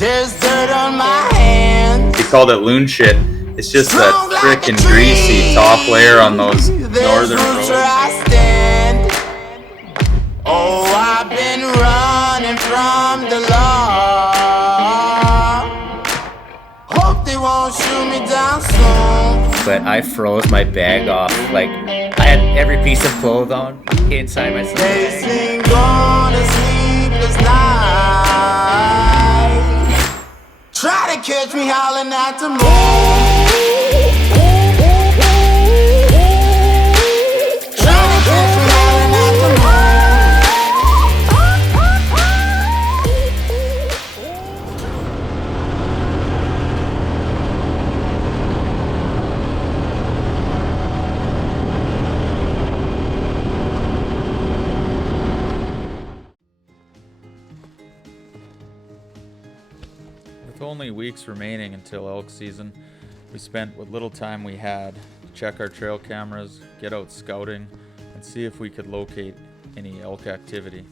There's dirt on my hands. He called it loon shit. It's just that frickin' greasy top layer on those northern roads. Oh, I've been running from the law. Hope they won't shoot me down soon. But I froze my bag off. Like, I had every piece of clothes on inside my They bag. sing on a sleepless night. Try to catch me howling at the moon. Try to catch me howling at the moon. With only weeks remaining until elk season, we spent what little time we had to check our trail cameras, get out scouting, and see if we could locate any elk activity.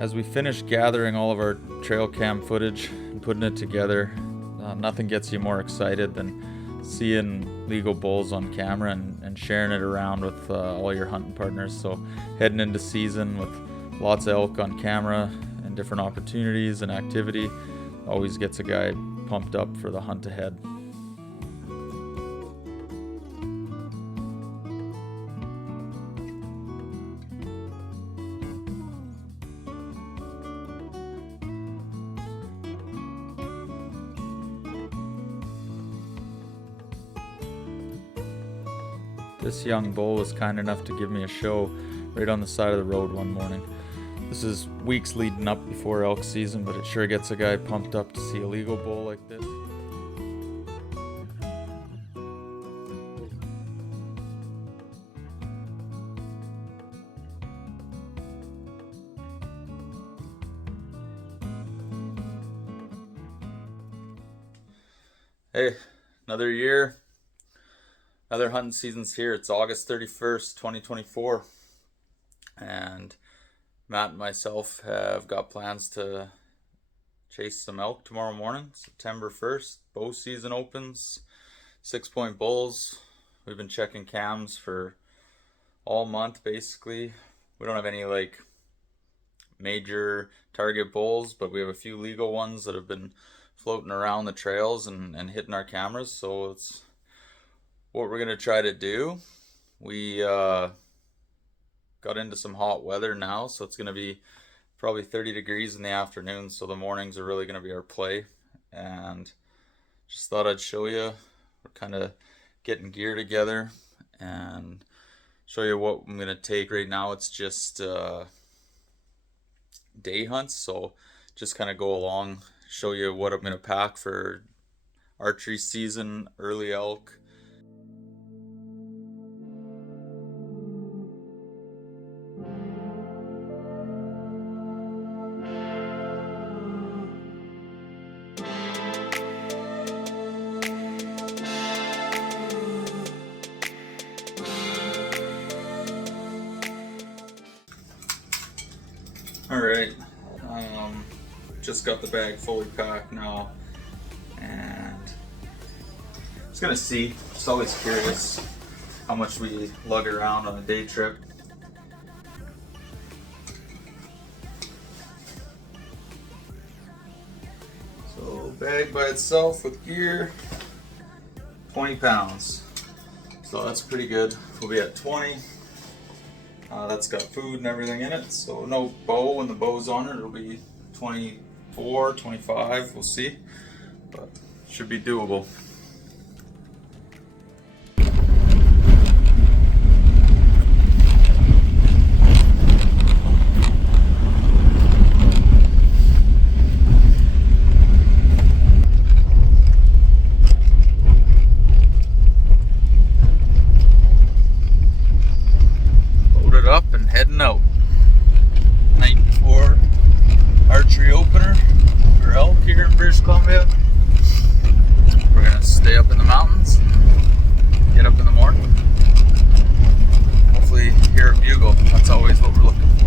As we finish gathering all of our trail cam footage and putting it together, nothing gets you more excited than seeing legal bulls on camera and sharing it around with all your hunting partners. So heading into season with lots of elk on camera and different opportunities and activity always gets a guy pumped up for the hunt ahead. This young bull was kind enough to give me a show right on the side of the road one morning. This is weeks leading up before elk season, but it sure gets a guy pumped up to see a legal bull like this. Hey, another year. Another hunting season's here. It's August 31st, 2024. And Matt and myself have got plans to chase some elk tomorrow morning, September 1st. Bow season opens, 6-point bulls. We've been checking cams for all month, basically. We don't have any like major target bulls, but we have a few legal ones that have been floating around the trails and hitting our cameras. So it's what we're gonna try to do. We got into some hot weather now, so it's gonna be probably 30 degrees in the afternoon, so the mornings are really gonna be our play. And just thought I'd show you, we're kind of getting gear together and show you what I'm gonna take. Right now it's just day hunts, so just kind of go along, show you what I'm gonna pack for archery season, early elk. Alright, just got the bag fully packed now, and just gonna see, just always curious how much we lug around on a day trip. bag by itself with gear, 20 pounds. So that's pretty good. We'll be at 20. That's got food and everything in it. So no bow. When the bow's on it, it'll be 24, 25. We'll see. But should be doable. Up and heading out. Night before archery opener for elk here in British Columbia. We're gonna stay up in the mountains, get up in the morning, hopefully hear a bugle. That's always what we're looking for.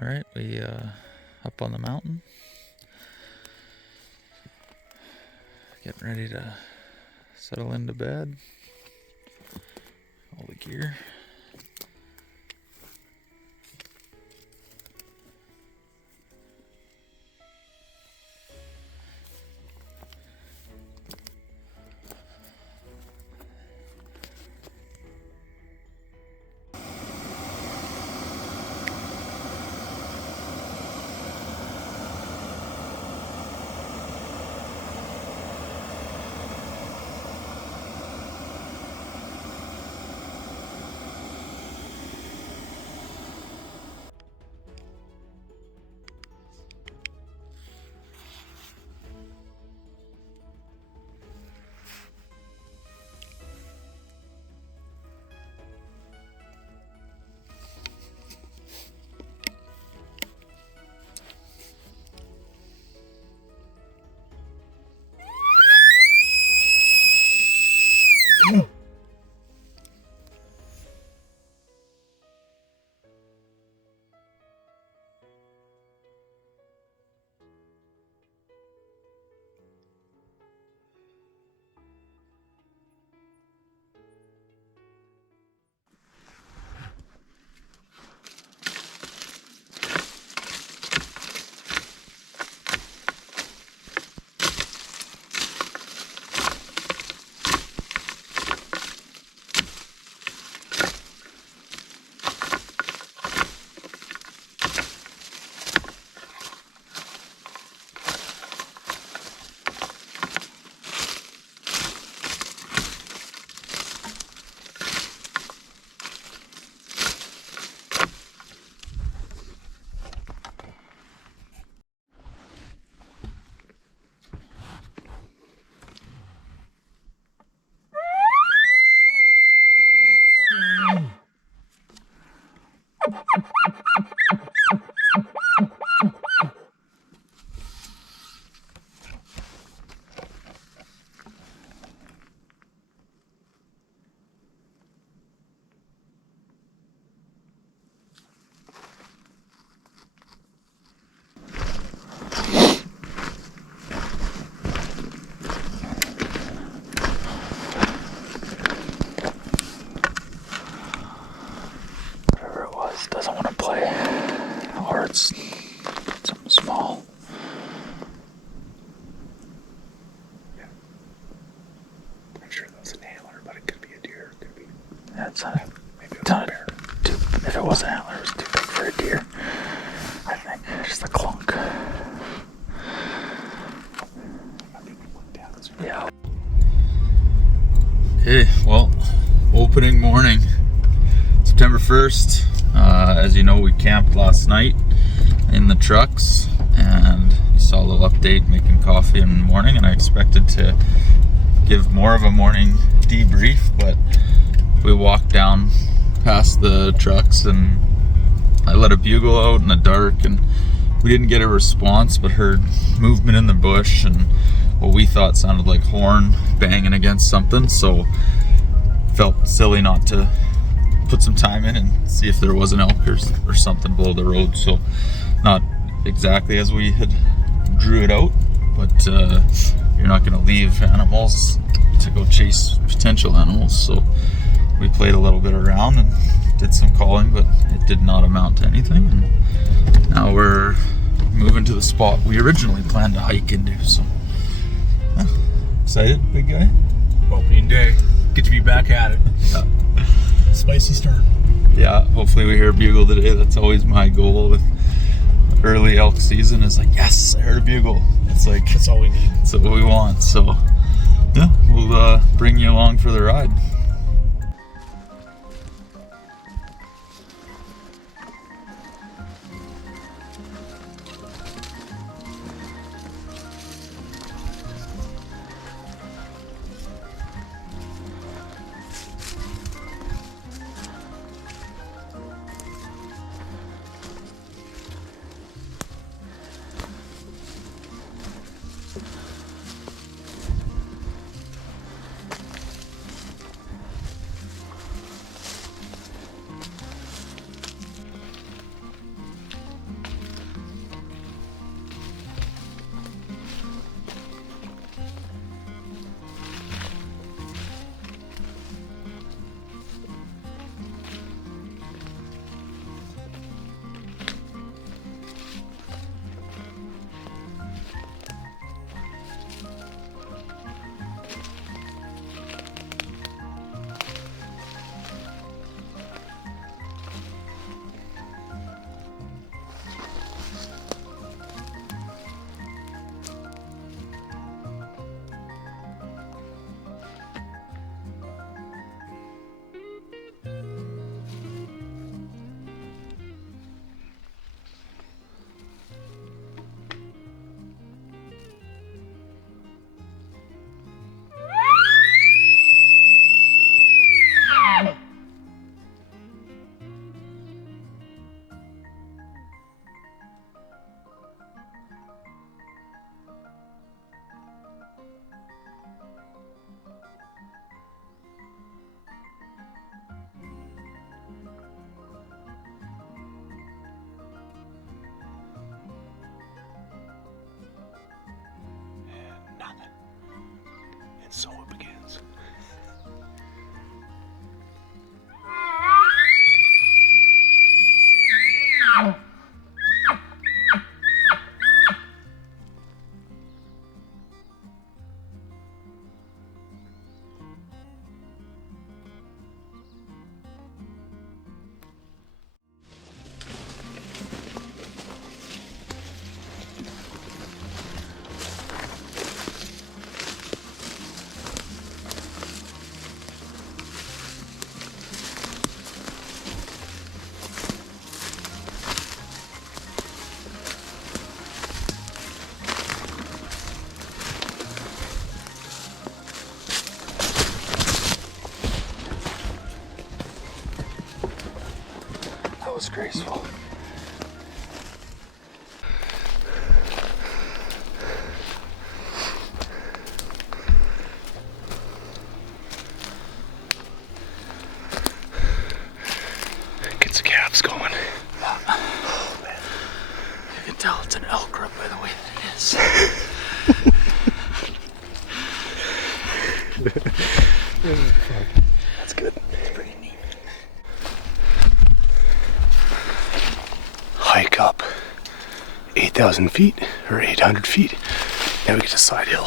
All right, we up on the mountain. Getting ready to settle into bed. All the gear. Doesn't want to play, or it's something small. Yeah. I'm sure that's an antler, but it could be a deer. It could be. That's maybe it's a bear. If it was an antler, it was too big for a deer. I think just a clunk. Yeah. Okay, well, opening morning, September 1st. As you know, we camped last night in the trucks, and you saw a little update making coffee in the morning, and I expected to give more of a morning debrief, but we walked down past the trucks and I let a bugle out in the dark, and we didn't get a response but heard movement in the bush and what we thought sounded like horn banging against something, so felt silly not to put some time in and see if there was an elk or something below the road. So not exactly as we had drew it out, but you're not going to leave animals to go chase potential animals, so we played a little bit around and did some calling, but it did not amount to anything. And now we're moving to the spot we originally planned to hike into. So, yeah. Excited, big guy? Opening day. Good to be back at it. Yeah. Spicy start. Yeah, hopefully we hear a bugle today. That's always my goal with early elk season, is like, yes, I heard a bugle. It's like, That's all we need. that's what we want. So, yeah, we'll bring you along for the ride. Nothing. And so it begins. That was graceful. Gets the calves going. Oh, man. You can tell it's an elk rub by the way that it is. That's good. It's pretty neat. Hike up 8,000 feet or 800 feet. Now we get to side hill.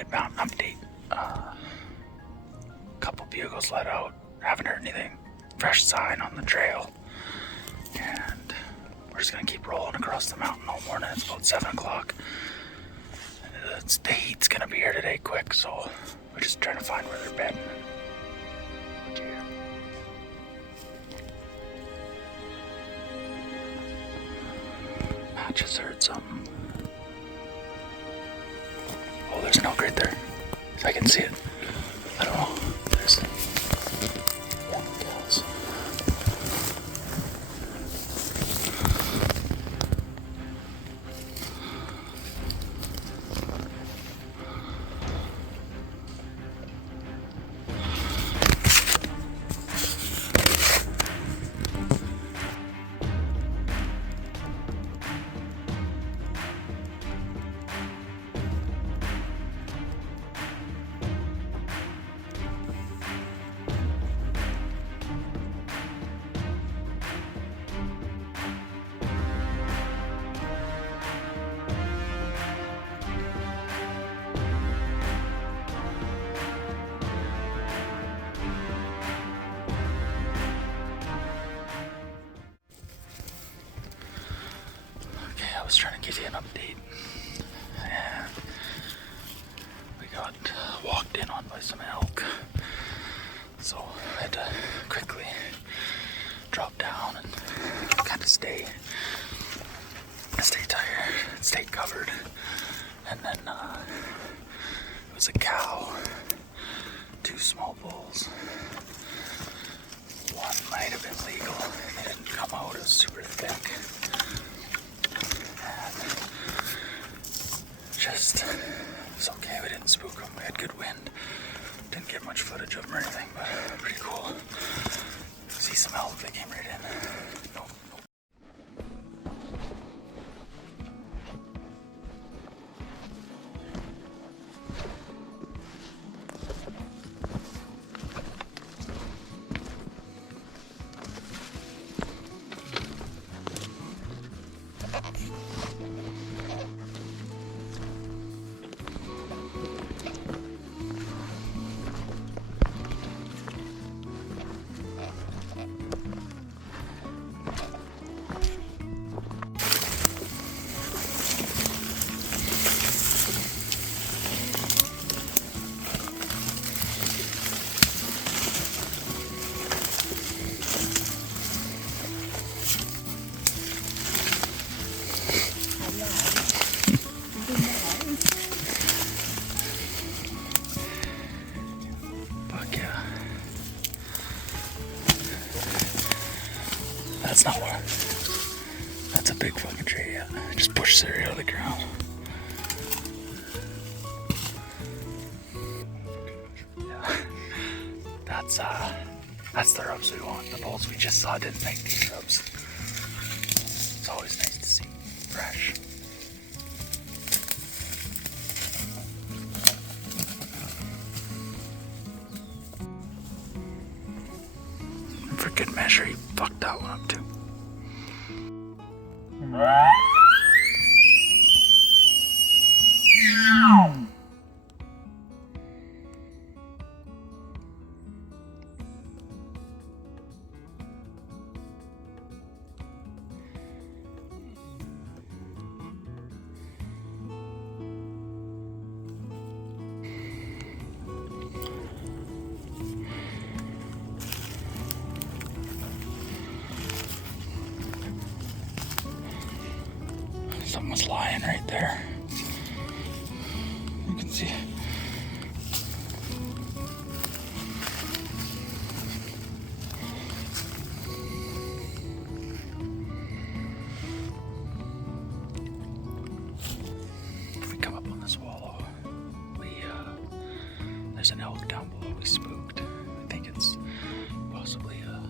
mid-mountain update. Couple bugles let out. Haven't heard anything. Fresh sign on the trail. And we're just gonna keep rolling across the mountain all morning. It's about 7 o'clock. The heat's gonna be here today quick, so we're just trying to find where they're bedding. Yeah. I just heard something. Oh, there's an elk right there. If I can see it. I don't know. There's cows. I was trying to give you an update, and we got walked in on by some elk, so I had to quickly drop down and kind of stay tired, stay covered, and then it was a cow, 2 small bulls. One might have been legal. They didn't come out. It was super thick. It's okay, we didn't spook them. We had good wind. Didn't get much footage of them or anything, but pretty cool. See some elk, they came right in. Nope. That's not one. That's a big fucking tree, yeah. Just push Siri out of the ground. Yeah. That's the rubs we want. The bulls we just saw didn't make these rubs. It's always nice to see fresh. And for good measure, he fucked that one up too. Something was lying right there. You can see. If we come up on this wallow, there's an elk down below we spooked. I think it's possibly a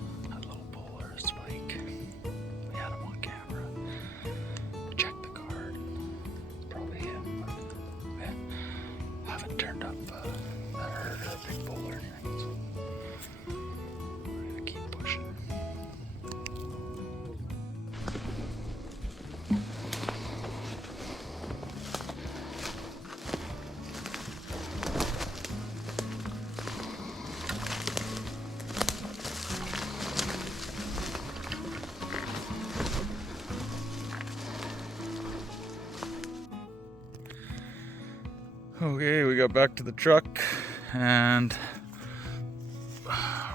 little bull or a spike. We had him on camera. Check the card. Probably him, but we haven't turned up a herd or a big bull or anything, so we're gonna keep pushing. Okay, we got back to the truck and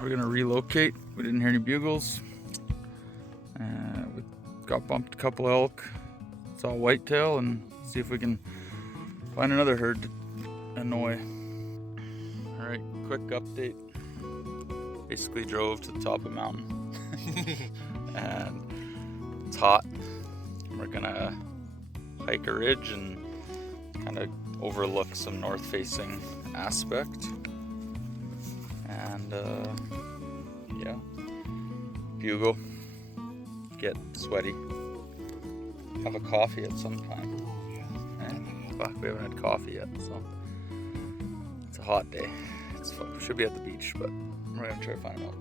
we're gonna relocate. We didn't hear any bugles. We got bumped a couple elk, saw whitetail, and see if we can find another herd to annoy. All right, quick update. Basically drove to the top of a mountain and it's hot. We're gonna hike a ridge and kind of overlook some north-facing aspect. And yeah, bugle, get sweaty, have a coffee at some time. Fuck, we haven't had coffee yet, so it's a hot day. It's fun. We should be at the beach, but we're gonna try to find out.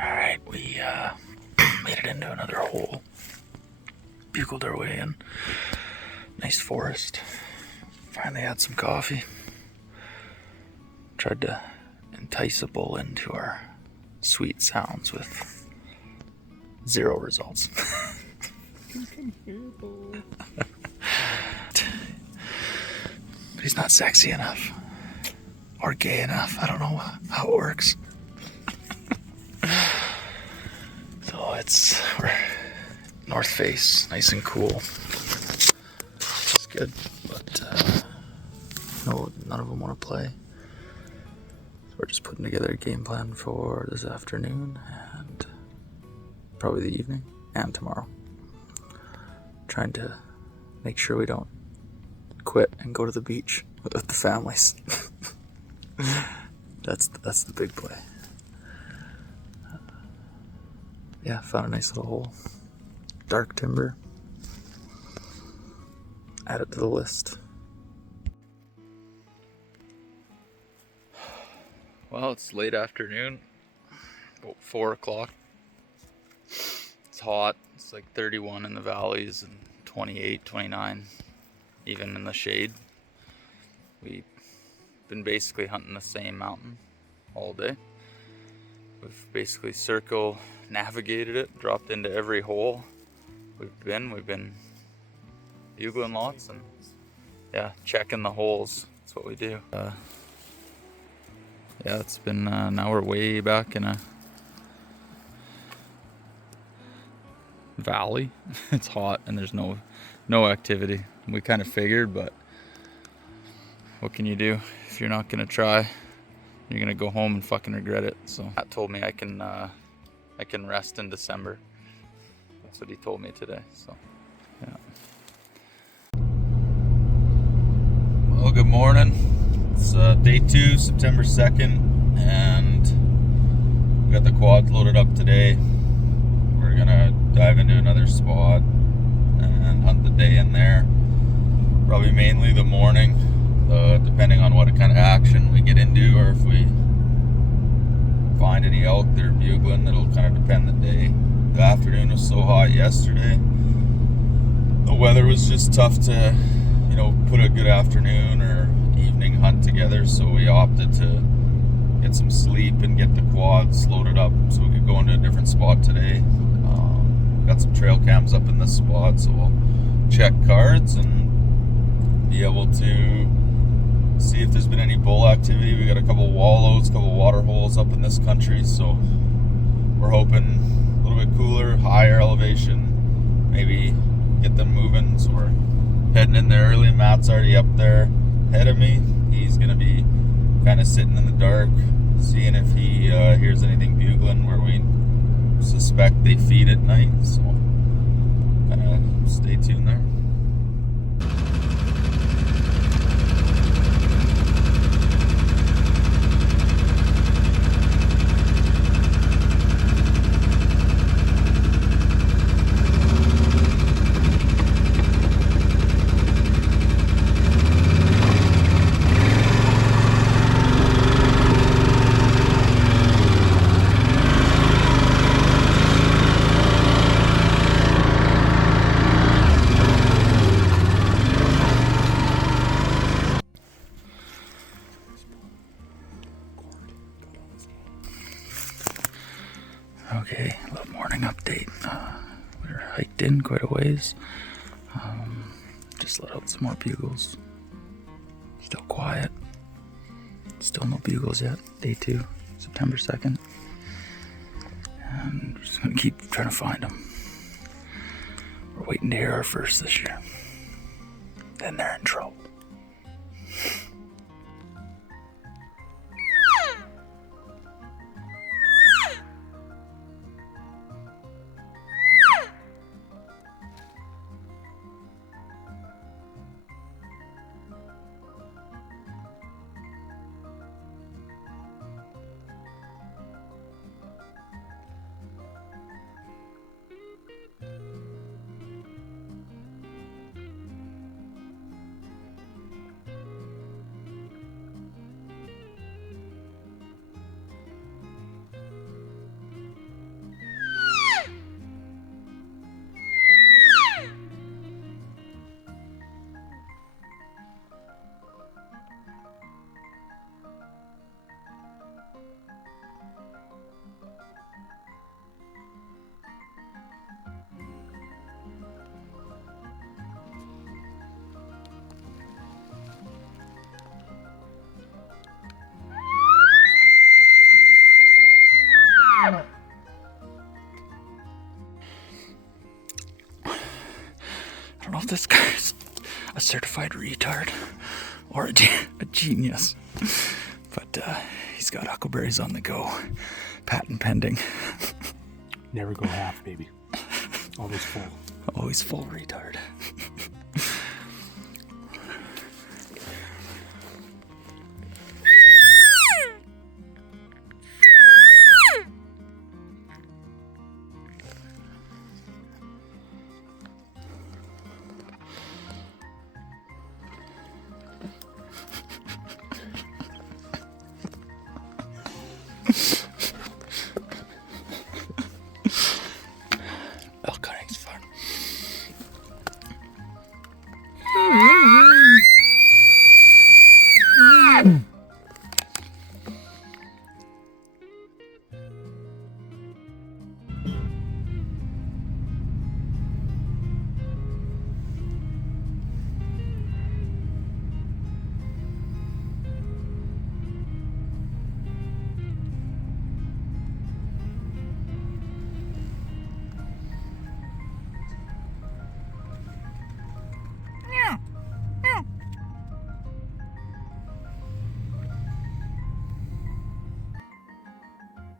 Alright, we made it into another hole. Bugled our way in. Nice forest. Finally had some coffee. Tried to entice a bull into our sweet sounds with 0 results. But he's not sexy enough. Or gay enough. I don't know how it works. So we're north face, nice and cool. It's good, but no, none of them want to play. So we're just putting together a game plan for this afternoon and probably the evening and tomorrow. Trying to make sure we don't quit and go to the beach with the families. That's the big play. Yeah, found a nice little hole. Dark timber. Add it to the list. Well, it's late afternoon, about 4 o'clock. It's hot. It's like 31 in the valleys and 28, 29, even in the shade. We've been basically hunting the same mountain all day. We've basically navigated it, dropped into every hole we've been bugling lots and yeah, checking the holes. That's what we do. Yeah, it's been now we're way back in a valley. It's hot and there's no activity. We kind of figured, but what can you do if you're not gonna try? You're gonna go home and fucking regret it. So Matt told me I can rest in December. That's what he told me today. So yeah. Well, good morning. It's day 2, September 2nd, and we got the quads loaded up today. We're gonna dive into another spot and hunt the day in there. Probably mainly the morning, depending on what kind of action we get into, or if we find any elk that are bugling. It'll kind of depend the day. The afternoon was so hot yesterday. The weather was just tough to, put a good afternoon or evening hunt together, so we opted to get some sleep and get the quads loaded up so we could go into a different spot today. Got some trail cams up in this spot, so we'll check cards and be able to see if there's been any bull activity. We got a couple wallows, a couple water holes up in this country, so we're hoping a little bit cooler, higher elevation, maybe get them moving. So we're heading in there early. Matt's already up there. ahead of me. He's going to be kind of sitting in the dark, seeing if he hears anything bugling where we suspect they feed at night. So kind of stay tuned there. Okay, a little morning update. We were hiked in quite a ways. Just let out some more bugles. Still quiet. Still no bugles yet. Day 2, September 2nd. And we're just gonna keep trying to find them. We're waiting to hear our first this year. Then they're in trouble. I don't know if this guy's a certified retard or a genius, but he's got huckleberries on the go, patent pending. Never go half, baby. Always full. Always full retard. Elk hunting's fun.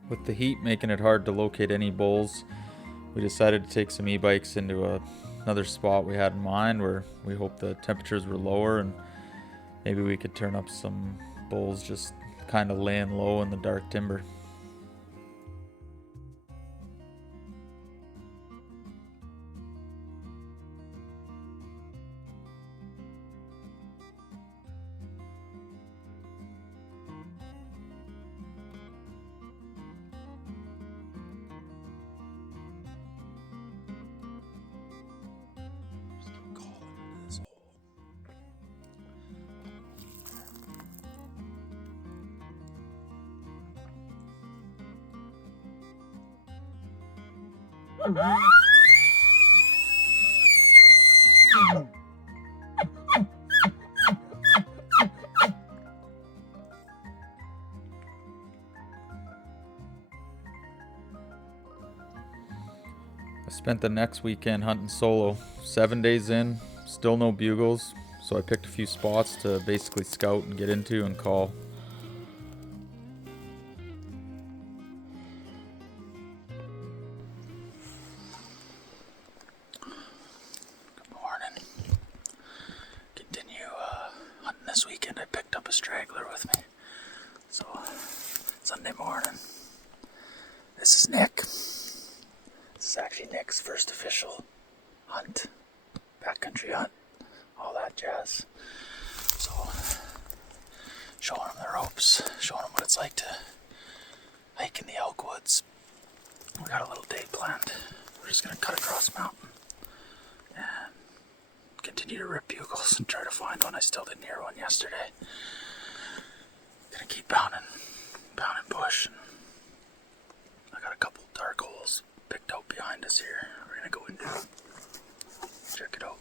With the heat making it hard to locate any bulls, we decided to take some e-bikes into another spot we had in mind where we hoped the temperatures were lower and maybe we could turn up some bulls just kind of laying low in the dark timber. I spent the next weekend hunting solo. 7 days in, still no bugles, So I picked a few spots to basically scout and get into and call. Good morning. Continue hunting this weekend. I picked up a straggler with me. So, Sunday morning. This is Nick. This is actually Nick's first official hunt. Backcountry hunt. All that jazz. So, showing him the ropes. Showing him what it's like to hike in the elk woods. We got a little day planned. We're just going to cut across the mountain and continue to rip bugles and try to find one. I still didn't hear one yesterday. Gonna keep pounding bush. And I got a couple dark holes picked out behind us here. We're gonna go into it. Check it out.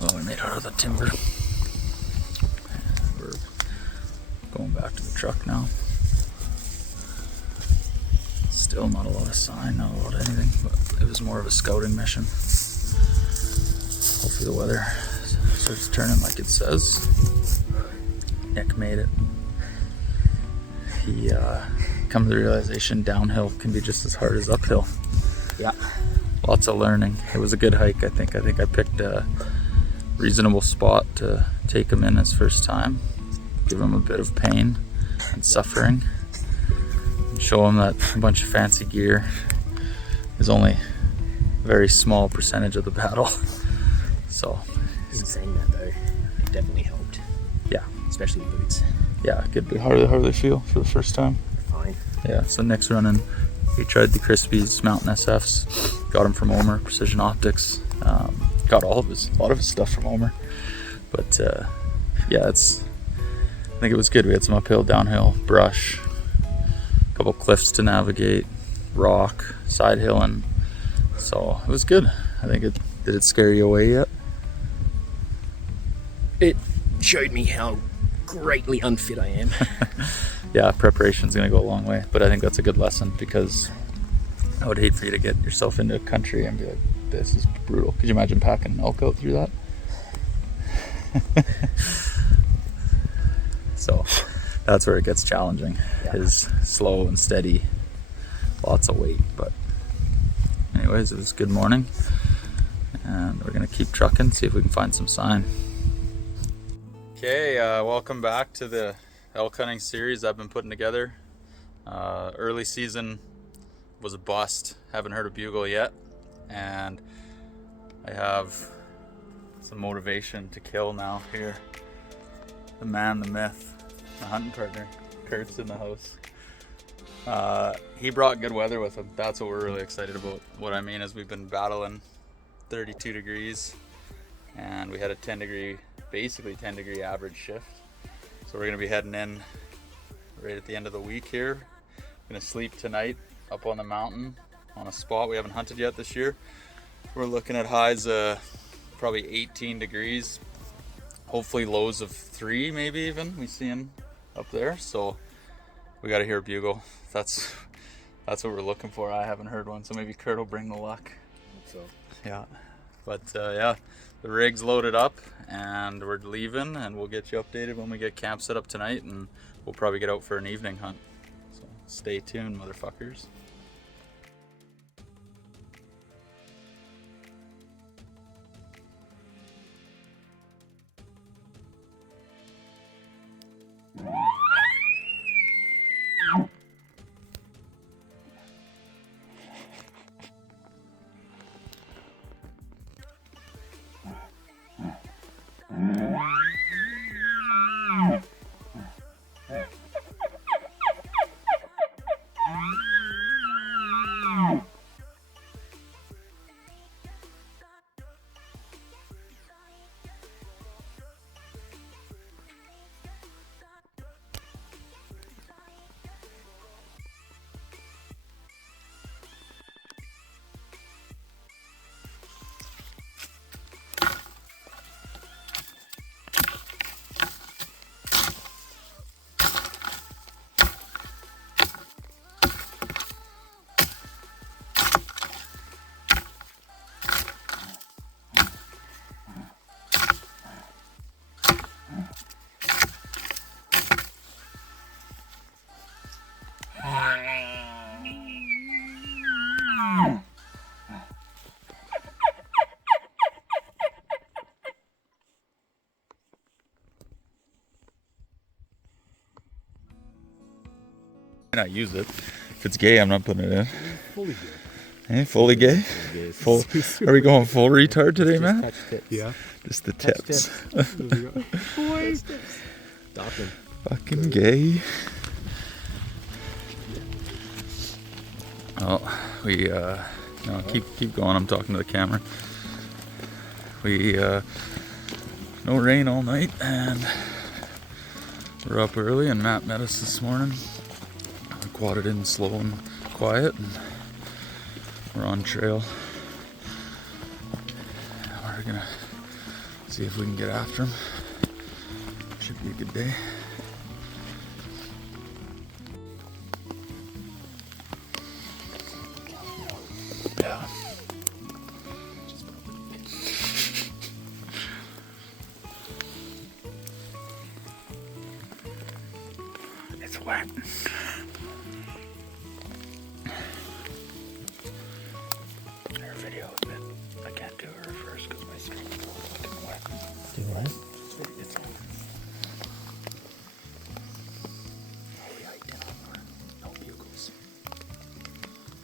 Well, we made it out of the timber. And we're going back to the truck now. Still not a lot of sign, not a lot of anything, but it was more of a scouting mission. Hopefully the weather starts turning like it says. Nick made it. He come to the realization downhill can be just as hard as uphill. Yeah. Lots of learning. It was a good hike, I think. I picked a reasonable spot to take him in his first time. Give him a bit of pain and suffering. And show him that a bunch of fancy gear is only a very small percentage of the battle. So. In saying that though, it definitely helped. Yeah. Especially the boots. Yeah, good. How do they feel for the first time? Fine. Yeah, so Nick's running. He tried the Crispies Mountain SFs. Got them from Omer Precision Optics. Got a lot of his stuff from Omer. But yeah, I think it was good. We had some uphill, downhill, brush, a couple cliffs to navigate, rock, side hilling. So it was good. I think did it scare you away yet? It showed me how greatly unfit I am. Yeah, preparation's gonna go a long way, but I think that's a good lesson because I would hate for you to get yourself into a country and be like, this is brutal. Could you imagine packing an elk out through that? So that's where it gets challenging. Yeah. Is slow and steady, lots of weight. But anyways, it was a good morning and we're gonna keep trucking, see if we can find some sign. Okay, welcome back to the elk hunting series I've been putting together. Early season was a bust. Haven't heard a bugle yet, and I have some motivation to kill now here. The man, the myth, my hunting partner, Kurt's in the house. He brought good weather with him. That's what we're really excited about. What I mean is we've been battling 32 degrees, and we had a basically 10 degree average shift. So we're gonna be heading in right at the end of the week here. Gonna sleep tonight up on the mountain on a spot we haven't hunted yet this year. We're looking at highs probably 18 degrees, hopefully lows of 3 maybe even we seeing up there. So we gotta hear a bugle. That's what we're looking for. I haven't heard one, so maybe Kurt will bring the luck. So Yeah, but yeah, the rig's loaded up and we're leaving, and we'll get you updated when we get camp set up tonight, and we'll probably get out for an evening hunt. So stay tuned, motherfuckers. Not use it. If it's gay, I'm not putting it in. Fully good. Hey, fully gay? Full. Are we going full retard today, man? Touch tips. Yeah. Just the tips. Boys. Stopping. Fucking gay. Oh, we no, keep going. I'm talking to the camera. We no rain all night, and we're up early. And Matt met us this morning. We quadded in slow and quiet, and we're on trail. We're gonna see if we can get after him. Should be a good day. Yeah. It's wet. Her video a bit. I can't do her first because my screen's all fucking wet. Do what? It's on. We hiked in on no bugles.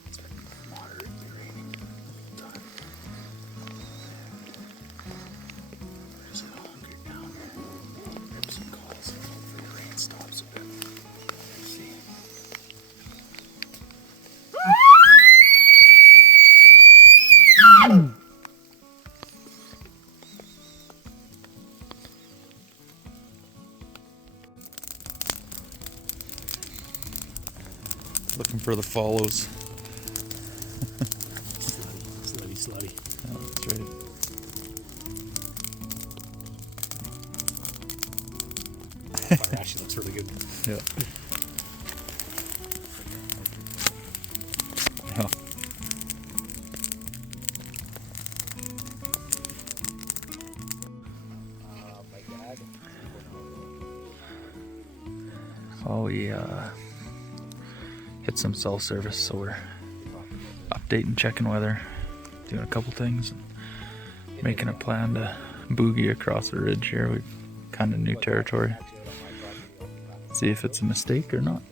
It's been moderately raining the whole time. We're just gonna hunker down, rip some calls, and hopefully the rain stops a bit. Let's see. Looking for the follows. Slutty. Yeah, that's right. Fire actually looks really good. Yeah. Yeah. Well, we hit some cell service, so we're updating, checking weather, doing a couple things, and making a plan to boogie across the ridge here. We've kind of new territory. See if it's a mistake or not.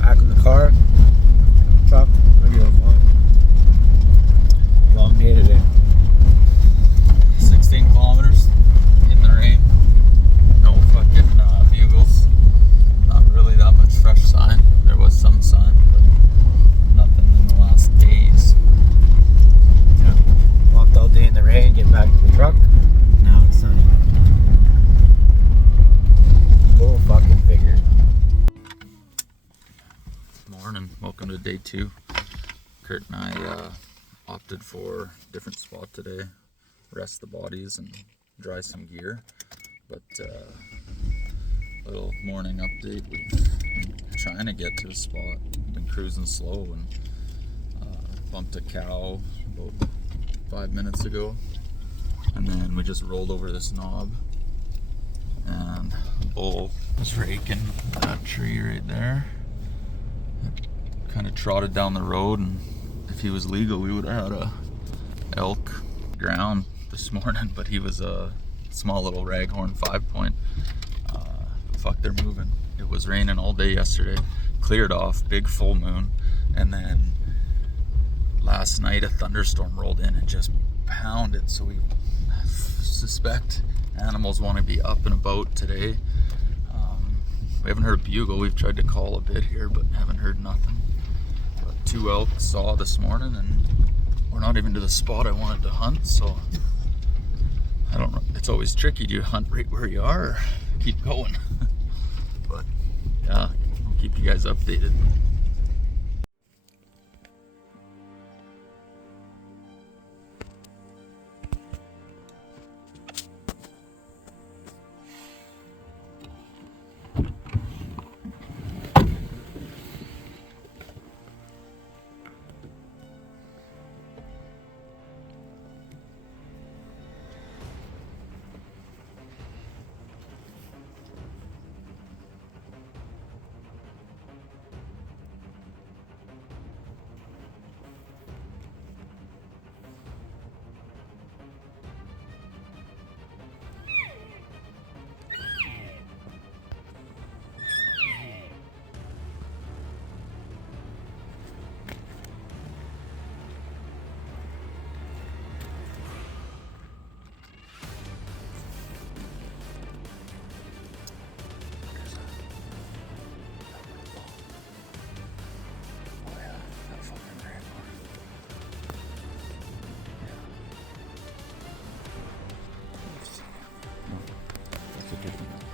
Back in the car. Truck. Regular one. Long day today. 16 kilometers in the rain. No fucking bugles. day 2. Kurt and I opted for a different spot today. Rest the bodies and dry some gear. But little morning update. We've been trying to get to a spot. Been cruising slow and bumped a cow about 5 minutes ago. And then we just rolled over this knob. And the bull was raking that tree right there. Kind of trotted down the road, and if he was legal, we would have had a elk ground this morning, but he was a small little raghorn 5-point. Fuck, they're moving. It was raining all day yesterday, cleared off, big full moon, and then last night a thunderstorm rolled in and just pounded, so we suspect animals want to be up and about today. We haven't heard a bugle. We've tried to call a bit here, but haven't heard nothing. But 2 elk saw this morning, and we're not even to the spot I wanted to hunt, so I don't know. It's always tricky. Do you hunt right where you are or keep going? But yeah, I'll keep you guys updated.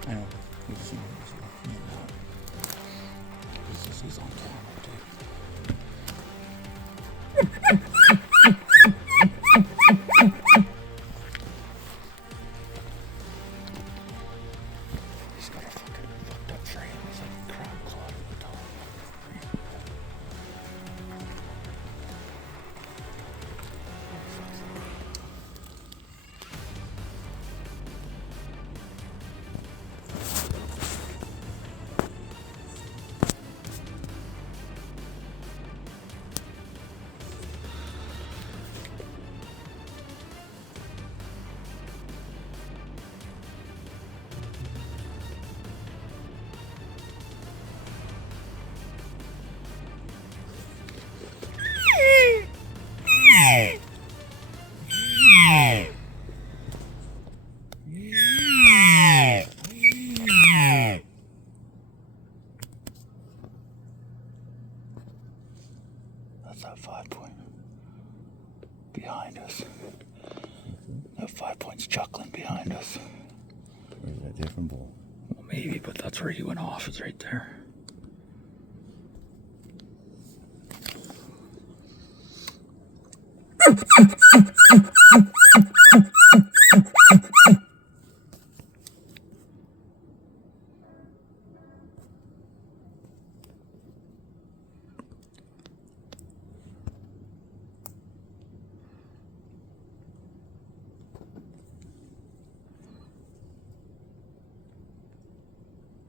I know. We've seen him. He's on camera too. He's got a fucking fucked up frame. He's like a crab claw at the top. That's that 5-point behind us. That 5-point's chuckling behind us. Or is that a different bull? Well, maybe, but that's where he went off. It's right there.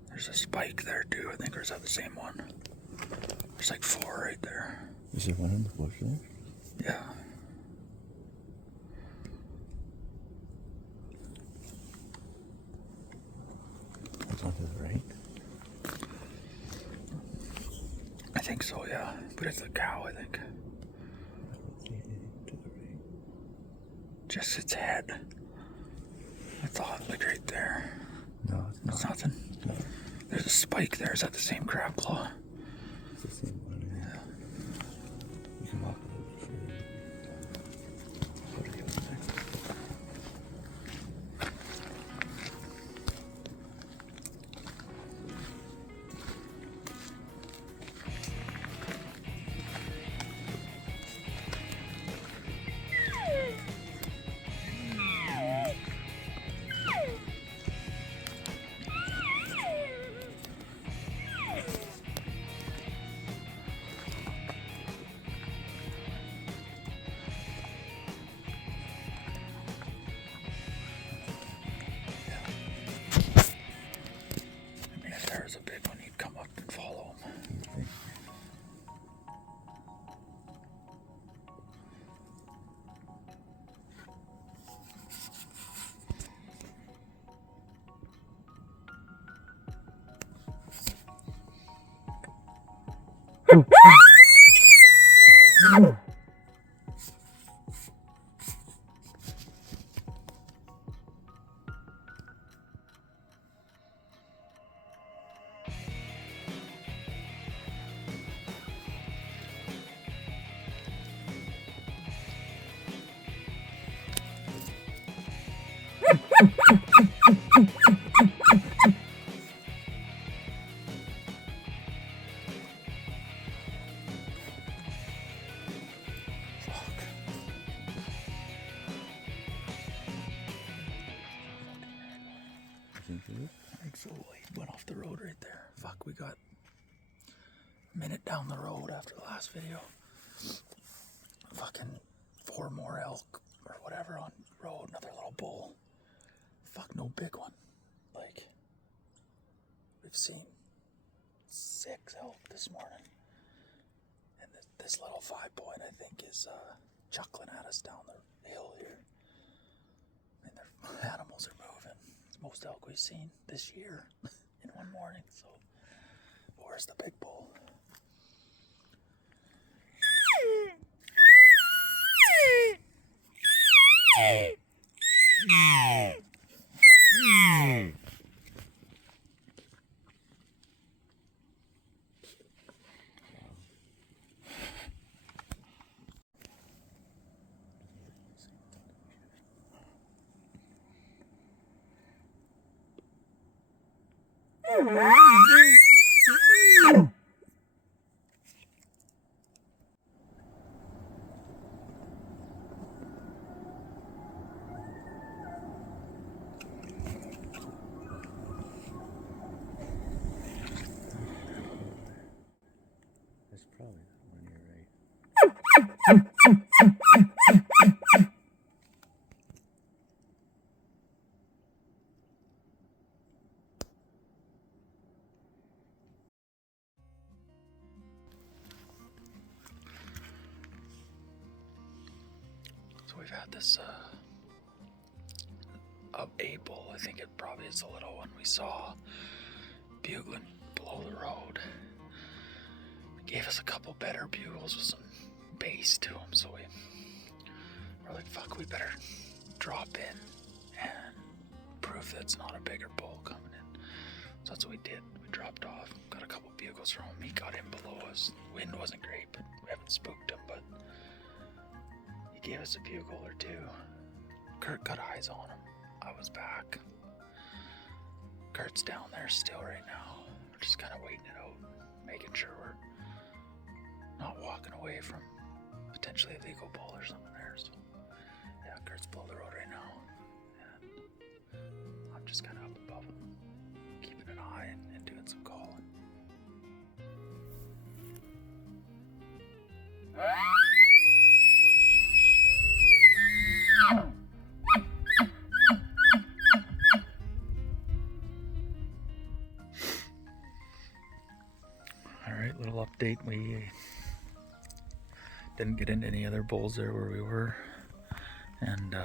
There's a spike there too, I think, or is that the same one? There's like 4 right there. Is there one in the bush there? Yeah. That's on to the right? I think so, yeah. But it's a cow, I think. To the right. Just its head. I thought, like right there. No, it's not. It's nothing. No, There's a spike there. Is that the same crab claw? it's the same one. Yeah. You can walk a little bit further. What are you up there? Went off the road right there. Fuck, we got a minute down the road after the last video. Fucking 4 more elk or whatever on road, another little bull. Fuck, no big one. Like, we've seen 6 elk this morning. And this little 5-point, I think, is chuckling at us down the hill here. I mean, their animals are moving. It's most elk we've seen this year in one morning, so where's the big bull? That's probably the one, you're right. So we've had this a bull, I think it probably is the little one we saw bugling below the road. Gave us a couple better bugles with some bass to them, so we're like, fuck, we better drop in and prove that it's not a bigger bull coming in. So that's what we did. We dropped off, got a couple bugles from him. He got in below us. Wind wasn't great, but we haven't spooked him, but he gave us a bugle or two. Kurt got eyes on him. I was back. Kurt's down there still right now. We're just kind of waiting it out, making sure we're not walking away from potentially a legal bull or something there. So yeah, Kurt's below the road right now, and I'm just kind of up above him, keeping an eye and doing some calling. All right, little update. We didn't get into any other bulls there where we were, and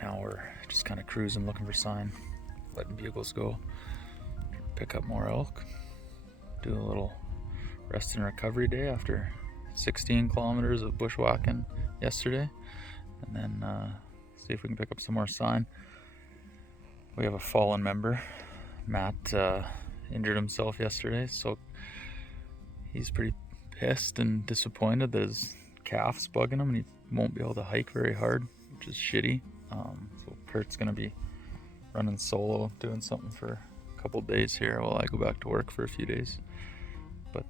now we're just kind of cruising, looking for sign, letting bugles go, pick up more elk, do a little rest and recovery day after 16 kilometers of bushwhacking yesterday, and then see if we can pick up some more sign. We have a fallen member. Matt injured himself yesterday, so he's pretty pissed and disappointed that his calf's bugging him and he won't be able to hike very hard, which is shitty. So Kurt's gonna be running solo, doing something for a couple days here while I go back to work for a few days, but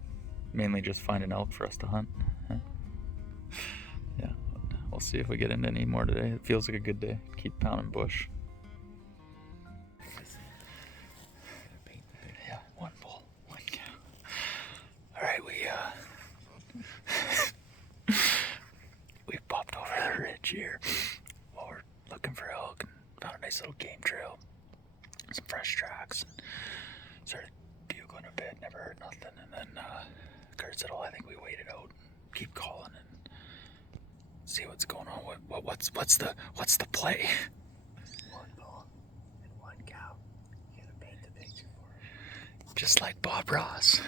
mainly just finding elk for us to hunt. Yeah, we'll see if we get into any more today. It feels like a good day. Keep pounding bush. Yeah, one bull, one cow. All right, we popped over the ridge here while we're looking for elk and found a nice little game trail, some fresh tracks, and started bugling a bit. Never heard nothing, and then Kurt said, "Oh, I think we wait it out, and keep calling, and see what's going on. What's the play?" One bull and one cow. You gotta paint the picture for him. Just like Bob Ross.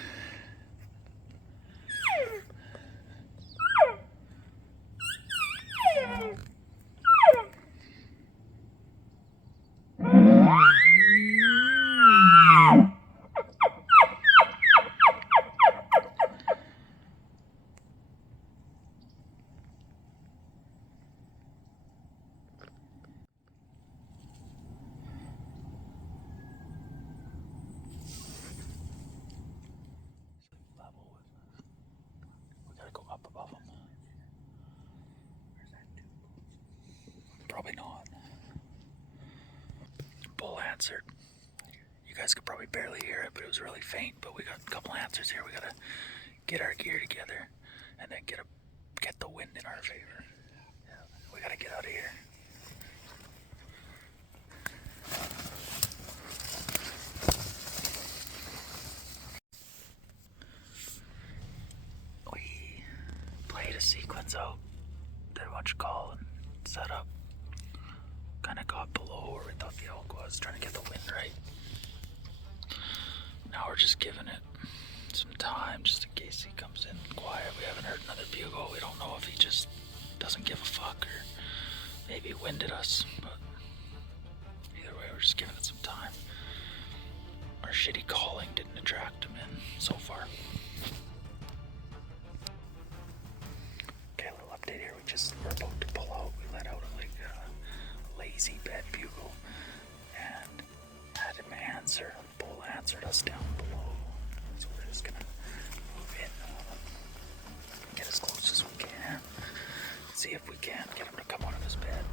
We gotta go up above them. Probably not. Bull answered. You guys could probably barely hear it, but it was really faint. But we got a couple answers here. We gotta get our gear together and then get the wind in our favor. Yeah, we gotta get out of here. We played a sequence out. Did what you call and set up. Kind of got below where we thought the elk was, trying to get the wind right. Now we're just giving it some time just in case he comes in quiet. We haven't heard another bugle. We don't know if he just doesn't give a fuck or maybe winded us, but either way, we're just giving it some time. Our shitty calling didn't attract him in so far. Okay, a little update here. We're about to pull out. We let out a lazy bed bugle and had him answer. The bull answered us down below. So we're just gonna move in, get as close as we can. See if we can get him to come out of his bed.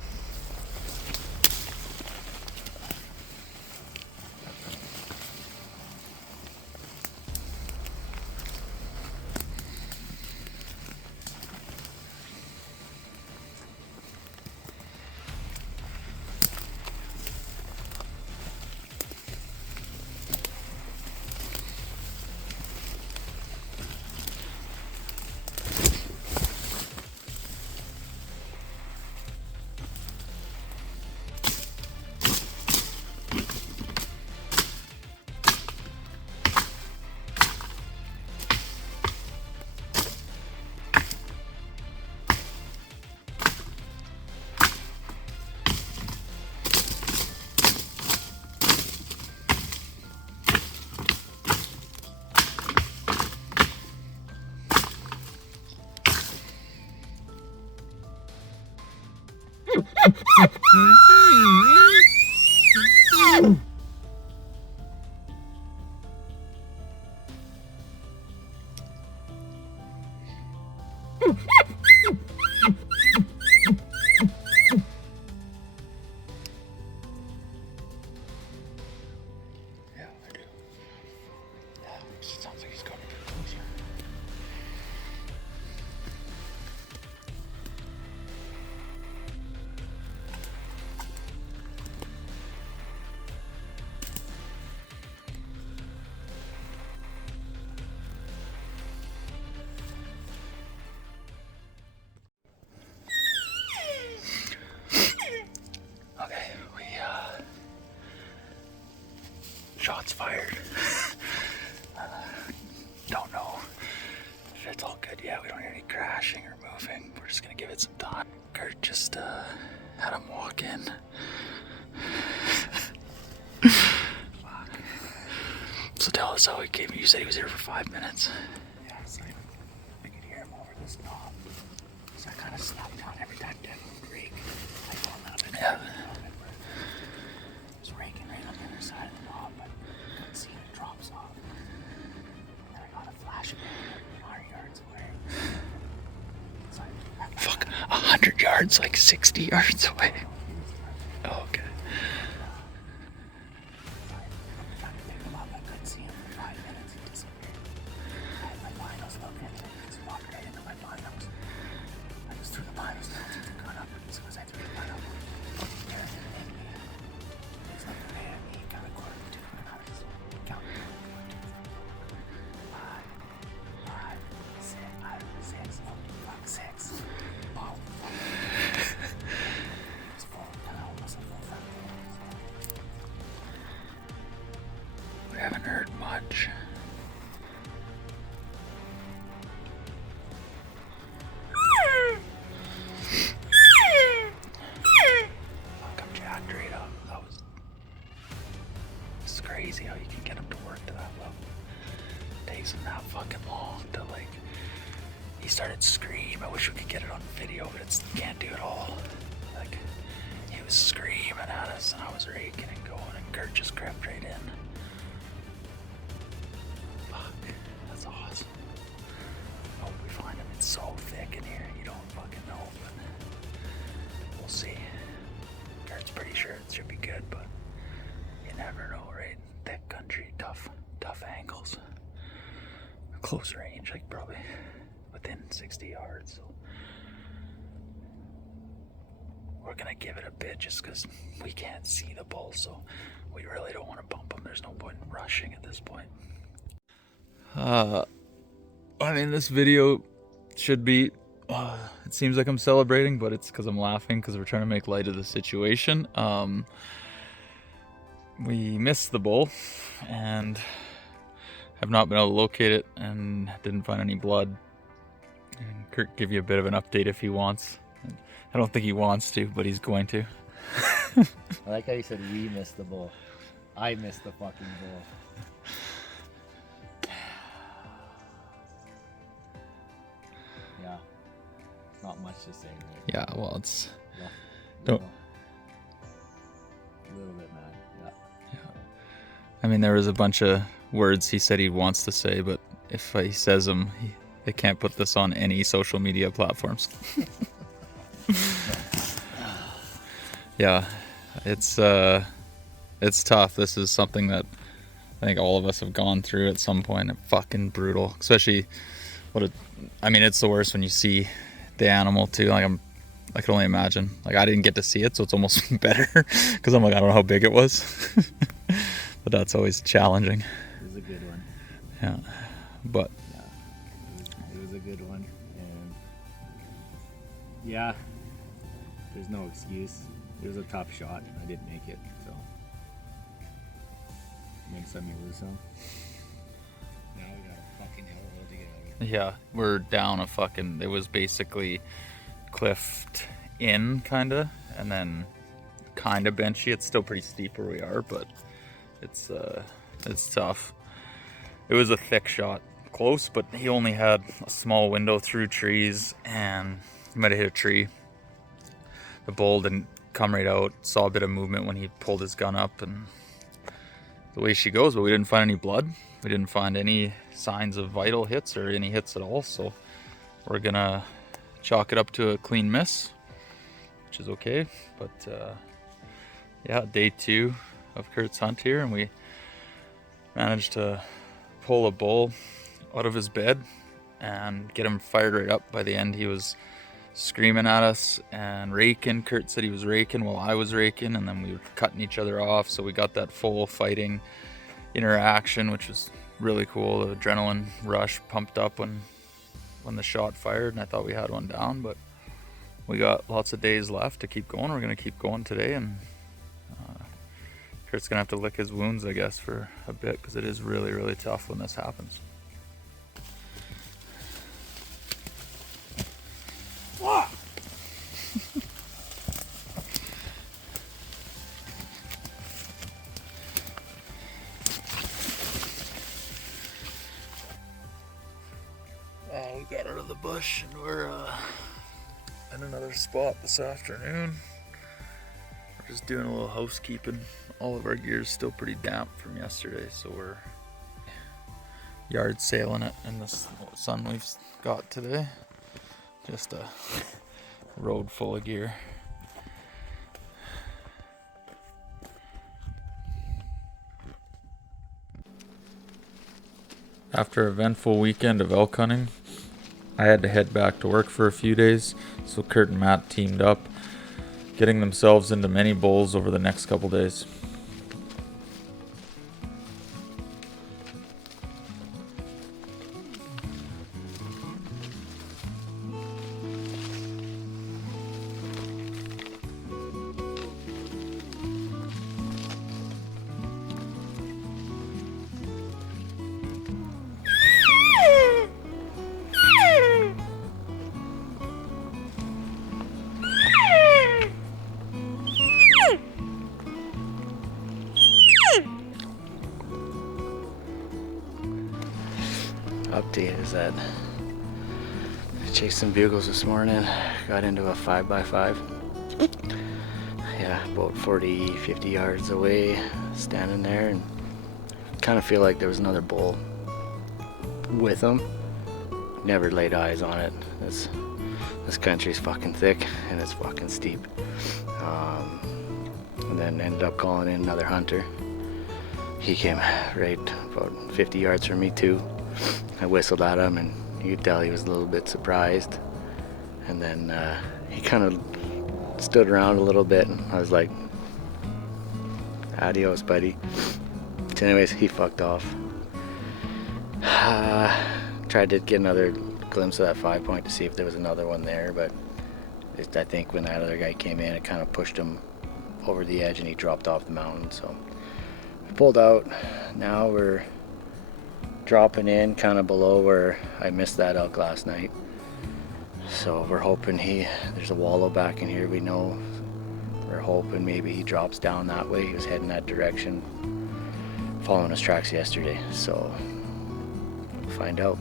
Yeah, I do. Yeah, sounds like he's going a bit closer. Okay, shots fired. Don't know if it's all good yet. We don't hear any crashing or moving. We're just gonna give it some time. Kurt just had him walk in. Fuck. So tell us how he came. You said he was here for 5 minutes. Yeah, it's like I could hear him over this knob. So I kind of snapped down every time Dad would rake. Like a little bit. Yeah. It was raking right on the other side of the knob, but I couldn't see it. It drops off. And then I got a flash of it 100 yards away. So fuck, 100 yards, like 60 yards away. Oh, okay. We haven't heard much. much. Fuck, I'm jacked right up. It's crazy how you can get him to work to that level. It takes him that fucking long to like. He started screaming. I wish we could get it on video, but can't do it all. Like, he was screaming at us, and I was raking and going, and Kurt just crept right in. Fuck, that's awesome. Hope we find him. It's so thick in here, you don't fucking know, but we'll see. Kurt's pretty sure it should be good, but you never know, right? Thick country, tough angles. Close range, like probably within 60 yards. So we're gonna give it a bit just because we can't see the bull, so we really don't want to bump him. There's no point in rushing at this point. I mean, this video should be, it seems like I'm celebrating, but it's because I'm laughing because we're trying to make light of the situation. We missed the bull and have not been able to locate it and didn't find any blood. And Kurt give you a bit of an update if he wants. I don't think he wants to, but he's going to. I like how you said we missed the bull. I missed the fucking bull. Yeah. Not much to say there. Yeah, well, it's... Yeah. Don't... A little bit mad, yeah. I mean, there was a bunch of words he said he wants to say, but if he says them, they can't put this on any social media platforms. Yeah, it's tough. This is something that I think all of us have gone through at some point. It's fucking brutal, especially it's the worst when you see the animal too. Like I can only imagine. Like, I didn't get to see it, so it's almost better because I'm like, I don't know how big it was. But that's always challenging. It was a good one. Yeah, but yeah, it was a good one, and yeah, there's no excuse. It was a tough shot. I didn't make it, so win some, you lose some. Now we got a fucking hellhole to get out of. yeah, we're down a fucking. It was basically cliffed in, kinda, and then kinda benchy. It's still pretty steep where we are, but it's tough. It was a thick shot, close, but he only had a small window through trees, and he might have hit a tree. The bull didn't come right out. Saw a bit of movement when he pulled his gun up, and the way she goes, but we didn't find any blood. We didn't find any signs of vital hits or any hits at all, so we're gonna chalk it up to a clean miss, which is okay. But yeah, day 2 of Kurt's hunt here, and we managed to pull a bull out of his bed and get him fired right up. By the end, he was screaming at us and raking. Kurt said he was raking while I was raking, and then we were cutting each other off, so we got that full fighting interaction, which was really cool. The adrenaline rush pumped up when the shot fired, and I thought we had one down, but we got lots of days left to keep going. We're gonna keep going today, and Kurt's gonna have to lick his wounds, I guess, for a bit, because it is really, really tough when this happens. We got out of the bush, and we're in another spot this afternoon. We're just doing a little housekeeping. All of our gear's still pretty damp from yesterday, so we're yard sailing it in this sun we've got today. Just a road full of gear. After an eventful weekend of elk hunting, I had to head back to work for a few days, so Kurt and Matt teamed up, getting themselves into many bulls over the next couple days. update is that I chased some bugles this morning, got into a 5x5. Yeah, about 40, 50 yards away, standing there, and kind of feel like there was another bull with him. Never laid eyes on it. This country's fucking thick and it's fucking steep. And then ended up calling in another hunter. He came right about 50 yards from me too. I whistled at him and you could tell he was a little bit surprised. And then he kind of stood around a little bit and I was like, adios, buddy. So anyways, he fucked off. Tried to get another glimpse of that 5-point to see if there was another one there, but I think when that other guy came in, it kind of pushed him over the edge and he dropped off the mountain. So we pulled out. Now we're dropping in kind of below where I missed that elk last night. So we're hoping there's a wallow back in here, we know. We're hoping maybe he drops down that way. He was heading that direction, following his tracks yesterday. So we'll find out.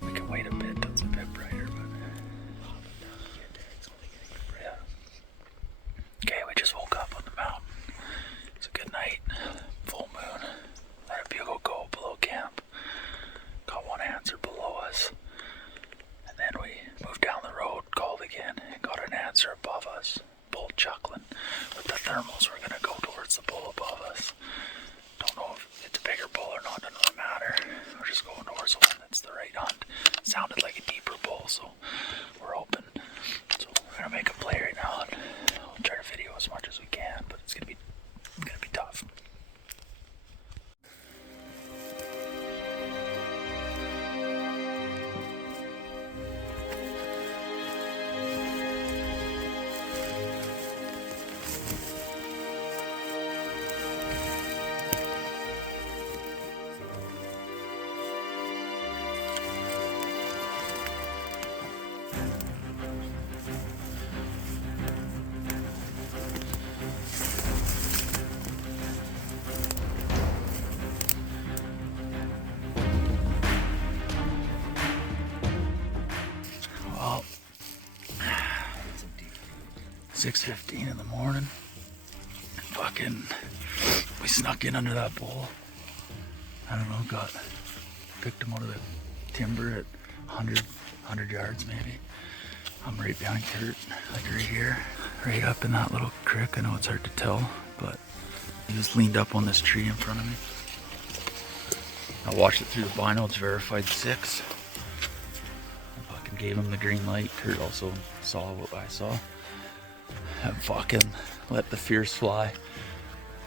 We can wait a bit till it's a bit brighter, but yeah. Okay, we just woke up on the mountain. It's a good night. Full moon. Let a bugle go below camp. Got one answer below us. And then we moved down the road, called again, and got an answer above us. Bull chuckling. With the thermals, we're gonna go towards the bull above us. Don't know if it's a bigger bull or not, doesn't really matter. We're just going towards the one that's the right hunt. Sounded like a deeper bull, so we're open. So we're gonna make a play right now and we'll try to video as much as we can, but it's gonna be tough. Well, 6:15 in the morning. Fucking, we snuck in under that bull. I don't know, picked him out of the timber at 100 yards maybe. I'm right behind Kurt, like right here, right up in that little creek. I know it's hard to tell, but he just leaned up on this tree in front of me. I watched it through the bino, it's verified 6. I fucking gave him the green light. Kurt also saw what I saw. And fucking let the fierce fly.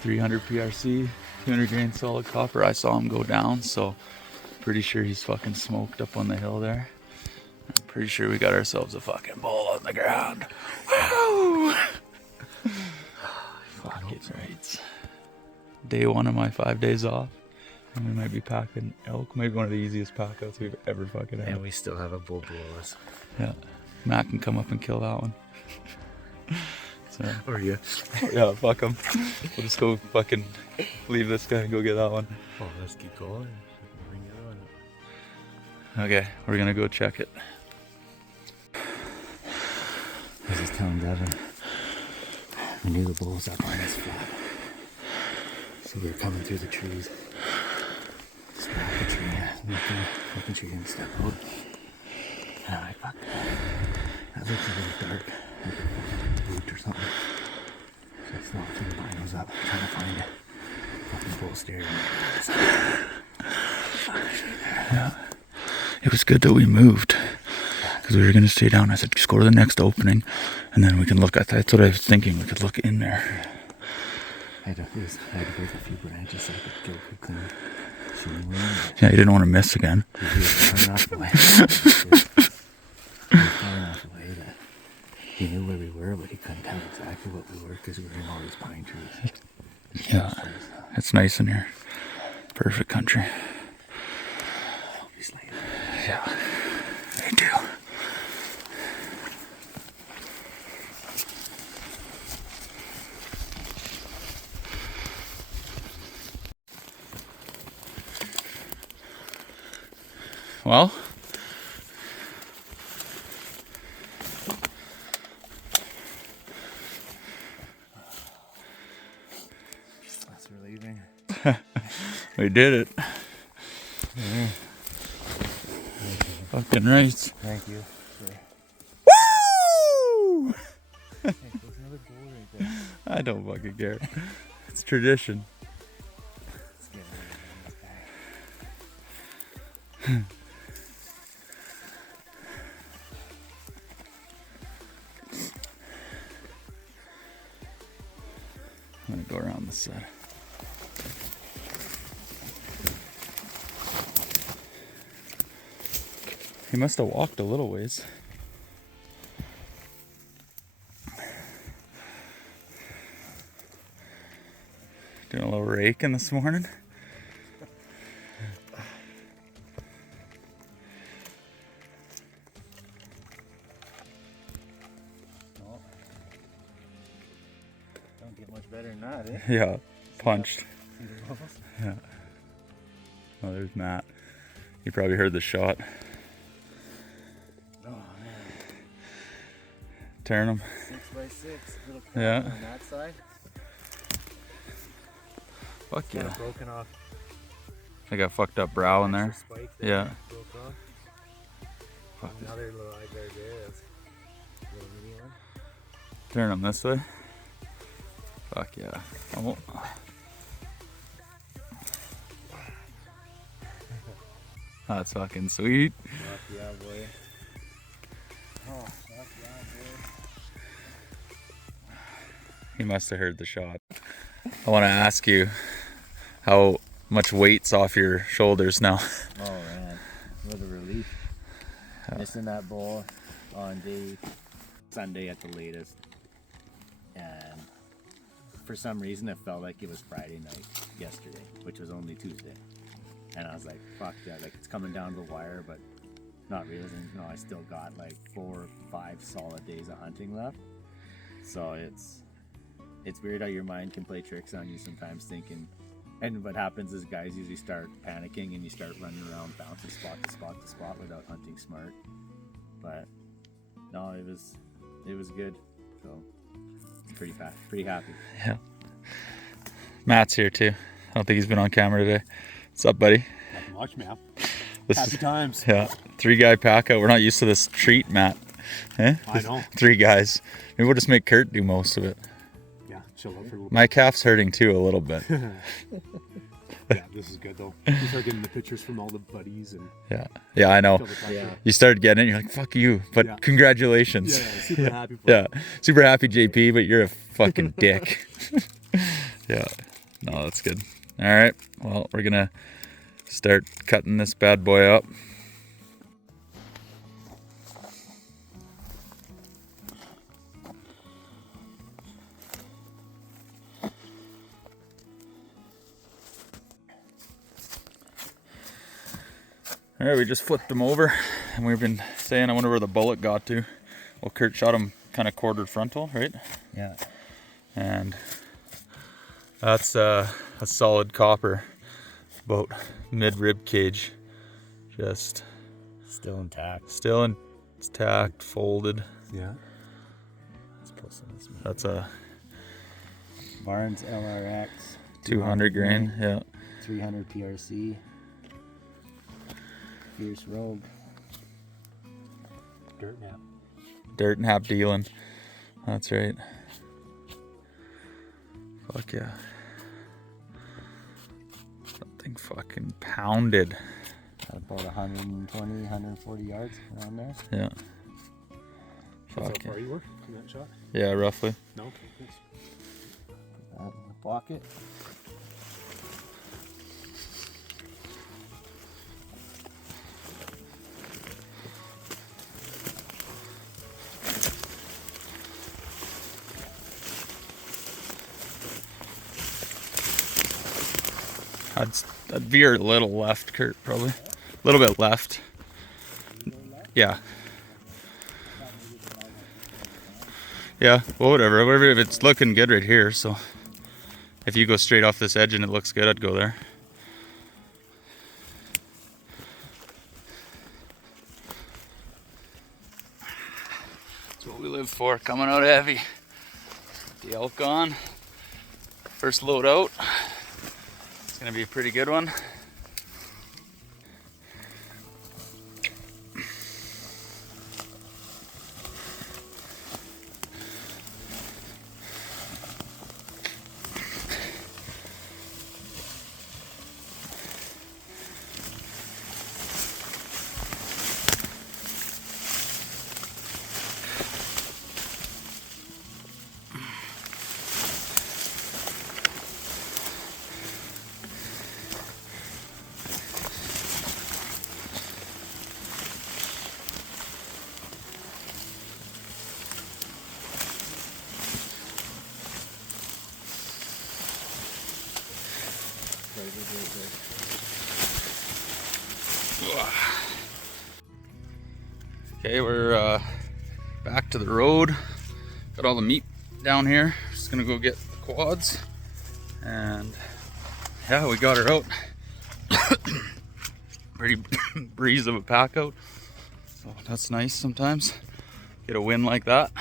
300 PRC, 200 grain solid copper. I saw him go down, so pretty sure he's fucking smoked up on the hill there. I'm pretty sure we got ourselves a fucking bull on the ground. Woo! Fuck it, right. Day 1 of my 5 days off. And we might be packing elk. Maybe one of the easiest pack outs we've ever fucking had. And we still have a bull below us. Yeah. Matt can come up and kill that one. So, Or you. yeah, fuck him. We'll just go fucking leave this guy and go get that one. Oh, let's keep going. Bring the other one. Okay, we're gonna go check it. I was just telling Devin, I knew the bull was up on this flat. So we were coming through the trees. Just back the tree. making sure you didn't step out. And I'm like, fuck, that looks a little dark. Like a boot or something. So I snap the binos up, trying to find it. Fucking bull staring Yeah. It was good that we moved. Because we were going to stay down. I said, just go to the next opening. And then we can look at that. That's what I was thinking. We could look in there. I had to break a few branches so I could get a clean shooting room. Yeah, you didn't want to miss again. He was far enough away. He was far enough away that he knew where we were, but he couldn't tell exactly what we were because we were in all these pine trees. Yeah, it's nice in here. Perfect country. Obviously. Yeah, me too. Well, That's relieving. we did it. Fucking right. Thank you. Woo! Hey, there's another bull right there. I don't fucking care. It's tradition. Let's get rid of this guy. I'm gonna go around this side. He must have walked a little ways. Doing a little raking this morning. Don't get much better than that, eh? Yeah, punched. See the ruffles? Yeah. Oh, there's Matt. You probably heard the shot. Oh, man. Turn him. 6x6. Little Yeah. on that side. Fuck Kind yeah. of broken off. I got fucked up brow in there. Extra spike there. Yeah. Broke off. Fuck. Another little eye guard there. That's a little mini one. Turn him this way. Fuck yeah. Oh. That's fucking sweet. Fuck yeah, boy. Oh, fuck yeah, boy. He must have heard the shot. I want to ask you how much weight's off your shoulders now. Oh man, what a relief. Missing that bull on Sunday at the latest. And for some reason it felt like it was Friday night yesterday, which was only Tuesday. And I was like, fuck that, like it's coming down to the wire, but not realizing, no, I still got like 4 or 5 solid days of hunting left. So it's weird how your mind can play tricks on you sometimes, thinking, and what happens is guys usually start panicking and you start running around bouncing spot to spot to spot without hunting smart. But no, it was good. So pretty happy. Yeah. Matt's here too. I don't think he's been on camera today. What's up, buddy? Nothing much, man. This Happy is, times. yeah, 3-guy pack out. We're not used to this treat, Matt. Eh? I know. 3 guys. Maybe we'll just make Kurt do most of it. Yeah, chill out for a little My calf's hurting too a little bit. bit. Yeah, this is good though. You start getting the pictures from all the buddies and Yeah, I know. feel the pressure. Yeah. You started getting it, you're like, fuck you. But Yeah. congratulations. Yeah, super happy for Yeah, super happy, JP, but you're a fucking dick. Yeah, no, that's good. All right, well, we're gonna start cutting this bad boy up. All right, we just flipped him over, and we've been saying, I wonder where the bullet got to. Well, Kurt shot him kind of quartered frontal, right? Yeah. And that's a solid copper, about mid rib cage, just Still intact. still intact, folded. Yeah. Let's pull some of this meat. That's a Barnes LRX. 200 grain. Yeah, 300 PRC. Fierce rogue. Dirt nap. Dirt and half dealing. That's right. Fuck yeah. Something fucking pounded. About 120, 140 yards around there. Yeah. That's Fuck how yeah. far you were from that shot? Yeah, roughly. No? Thanks. Put that in the pocket. I'd veer a little left, Kurt, probably. A little bit left. Yeah. Yeah, well, whatever. Whatever. If it's looking good right here, so if you go straight off this edge and it looks good, I'd go there. That's what we live for. Coming out heavy. The elk on. First load out. It's gonna be a pretty good one. Okay, we're back to the road. Got all the meat down here. Just gonna go get the quads. And yeah, we got her out. Pretty breeze of a pack out. So that's nice sometimes. Get a win like that.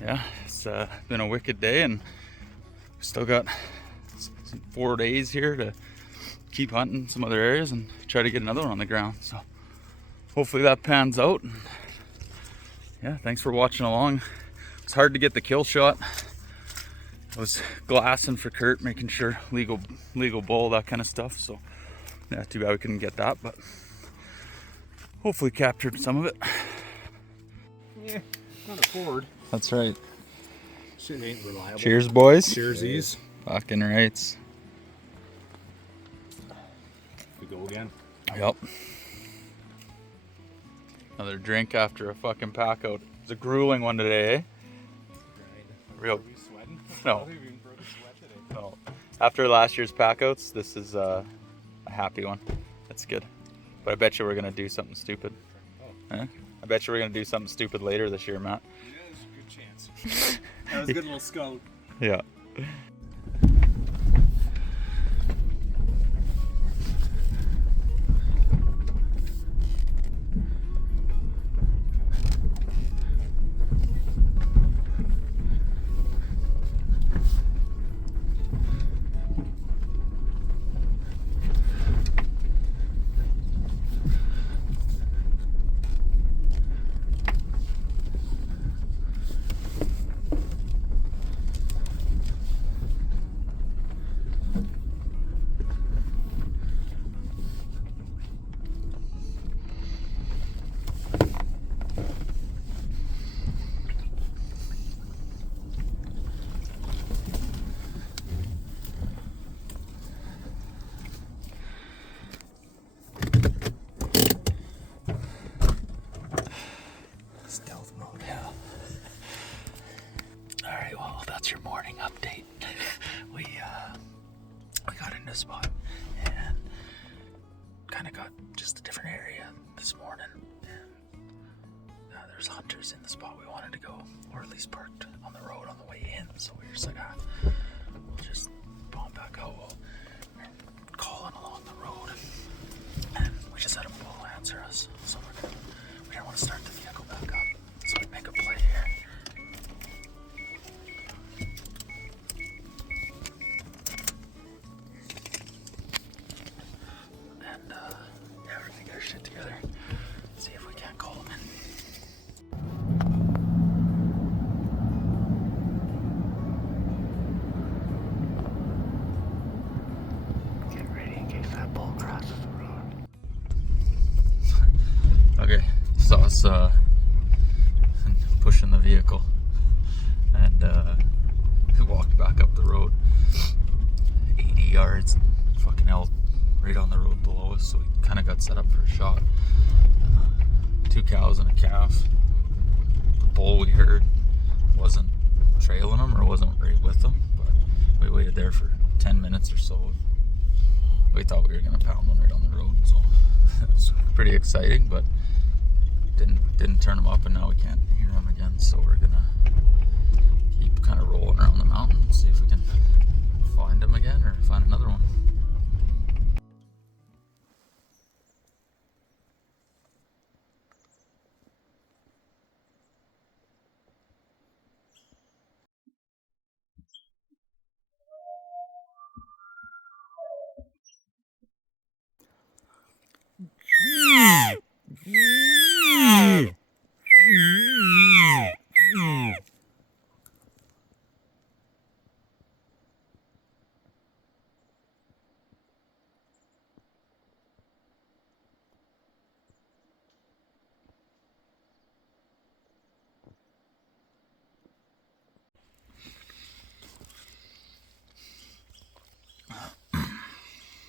Yeah, it's been a wicked day and we still got some 4 days here to keep hunting some other areas and try to get another one on the ground. So hopefully that pans out. And yeah, thanks for watching along. It's hard to get the kill shot. I was glassing for Kurt, making sure legal bull, that kind of stuff. So yeah, too bad we couldn't get that, but hopefully captured some of it. Yeah, not a Ford. That's right. Shit ain't reliable. Cheers, boys. Cheersies. Fucking rights. We go again. Yep. Another drink after a fucking pack out. It's a grueling one today, eh? Real. Are we sweating? No. We even broke a sweat today. No. After last year's pack outs, this is a happy one. That's good. But I bet you we're gonna do something stupid. Oh. Eh? I bet you we're gonna do something stupid later this year, Matt. Yeah, there's a good chance. That was a good little scout. Yeah. Stealth mode. Yeah. All right. Well, that's your morning update. we got into a spot and kind of got just a different area this morning. And there's hunters in the spot we wanted to go, or at least parked on the road on the way in. So we were just like, we'll just bomb back out. We're calling along the road, and we just had a bull answer us. So we didn't want to start the vehicle back up, so we make a play here. And yeah, wheels and pushing the vehicle, and we walked back up the road 80 yards, fucking hell, right on the road below us, so we kind of got set up for a shot. 2 cows and a calf. The bull we heard wasn't trailing them or wasn't right with them, but we waited there for 10 minutes or so. We thought we were gonna pound one right on the road, so it was pretty exciting, but didn't turn them up, and now we can't hear them again, so we're gonna keep kind of rolling around the mountain and see if we can find them again or find another one.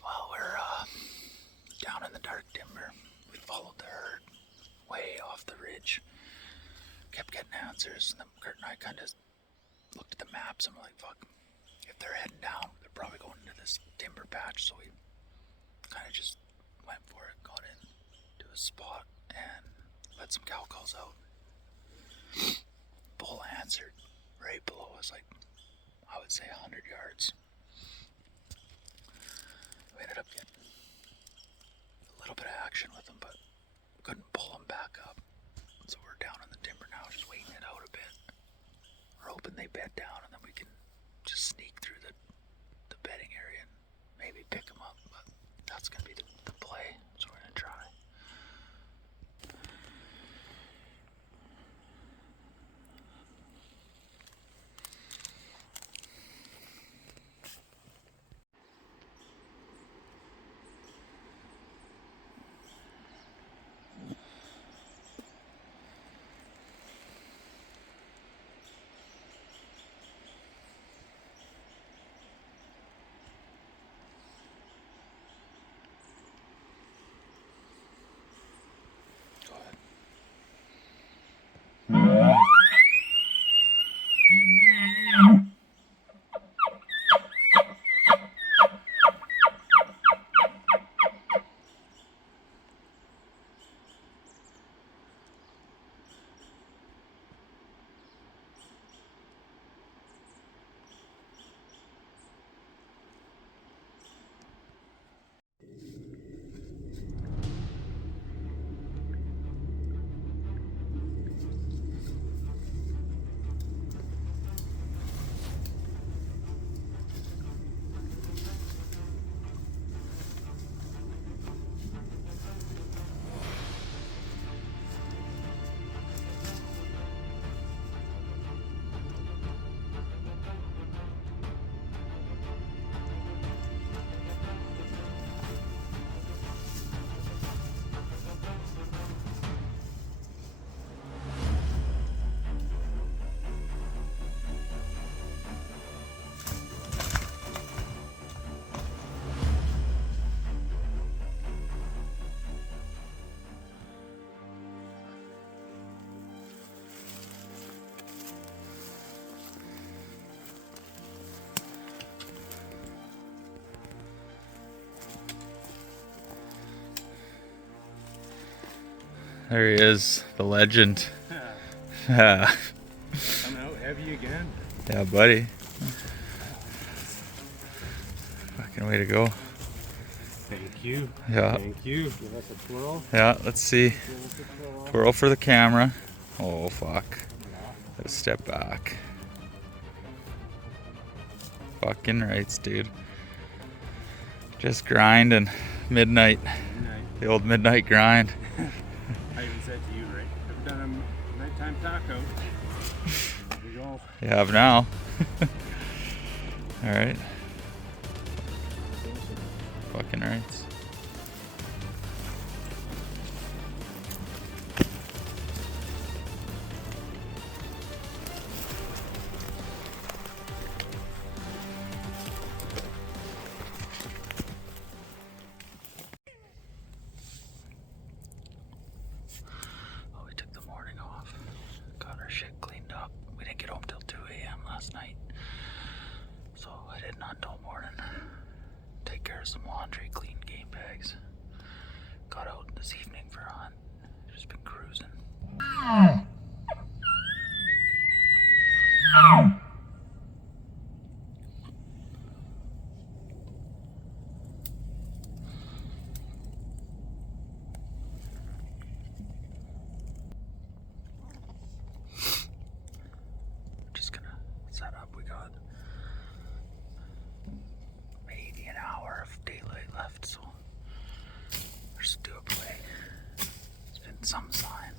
Well, we're down in the dark timber. We followed the herd way off the ridge. Kept getting answers, and then Kurt and I kind of looked at the maps and we're like, fuck, if they're heading down, they're probably going into this timber patch, so we kind of just went for it, got in to a spot and let some cow calls out. Bull answered right below us, like, I would say 100 yards. We ended up getting a little bit of action with them, but couldn't pull them back up. So we're down in the timber now, just waiting it out a bit. We're hoping they bed down, and then we can just sneak through the bedding area and maybe pick them up. But that's going to be the play, so we're going to try. There he is, the legend. I'm out heavy again. Yeah, buddy. Fucking way to go. Thank you. Yeah. Thank you. Give us a twirl. Yeah, let's see. Give us a twirl. Twirl for the camera. Oh, fuck. Let's step back. Fucking rights, dude. Just grinding. Midnight. The old midnight grind. I even said to you, right? Ever done a nighttime taco? Here we go. You have now. Alright. Fucking rights. of some laundry, clean game bags. Got out this evening for a hunt. Just been cruising. Just gonna set up. We got maybe an hour of daylight left, so just do a play. It's been some sign.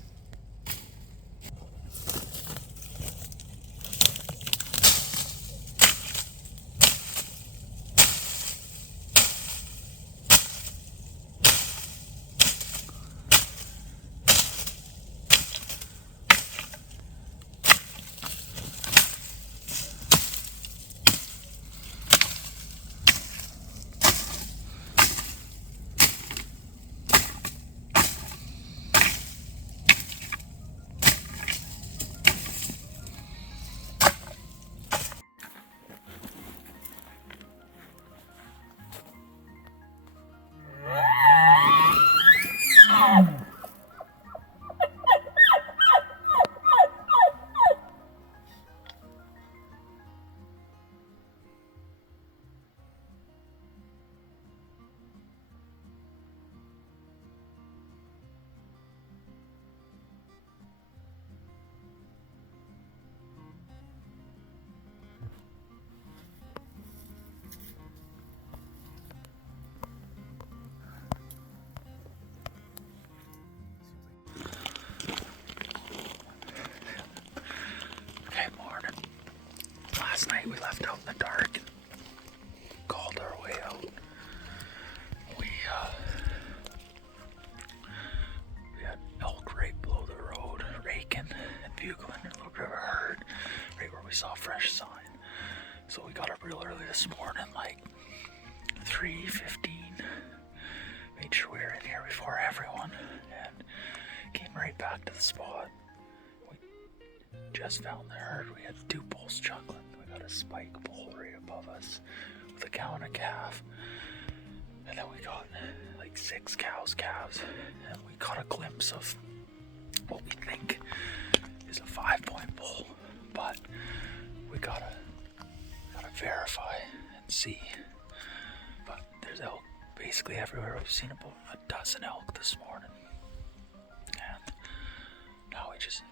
Okay, morning. Last night we left out in the dark and called our way out. We had elk right below the road, raking and bugling, and a little bit of a herd right where we saw fresh sign. So we got up real early this morning, like 3:15. Made sure we were in here before everyone and came right back to the spot. We just found the herd. We had 2 bulls chuckling. We got a spike bull right above us with a cow and a calf. And then we got like 6 calves, and we caught a glimpse of what we think is a 5-point bull, but we gotta verify and see. But there's elk basically everywhere. We've seen about a dozen elk this morning, and now we're just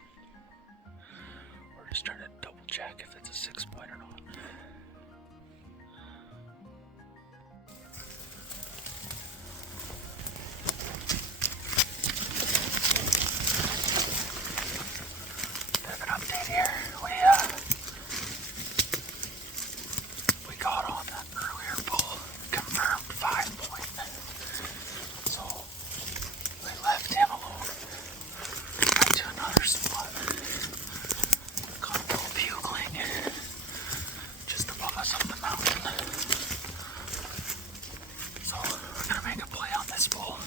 trying to double check if it's a 6-point or not. Bit of an update here. We got on that earlier bull, confirmed 5-point. So we left him alone. Went to another spot. Got a little bugling just above us up the mountain. So we're gonna make a play on this bull.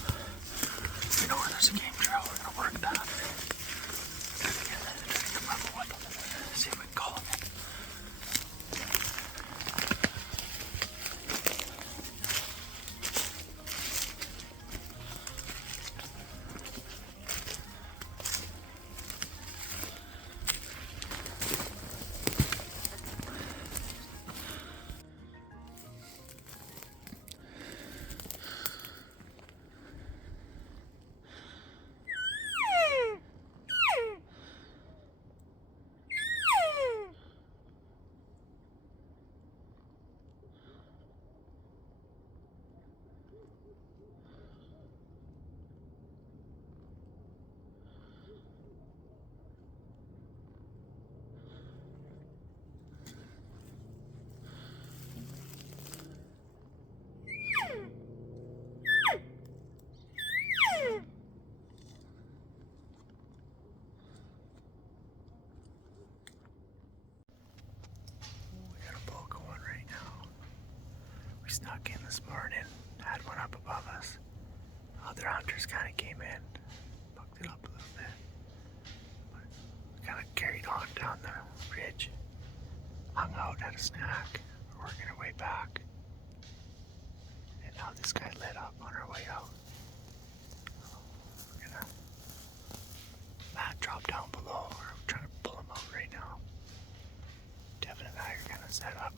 We know where there's a game trail. We're gonna work that. Come level with him. See if we can call him in. Snuck in this morning, had one up above us. Other hunters kind of came in, bucked it up a little bit. But we kind of carried on down the ridge, hung out, had a snack. We're working our way back. And this guy lit up on our way out. We're gonna drop down below. We're trying to pull him out right now. Devin and I are gonna set up.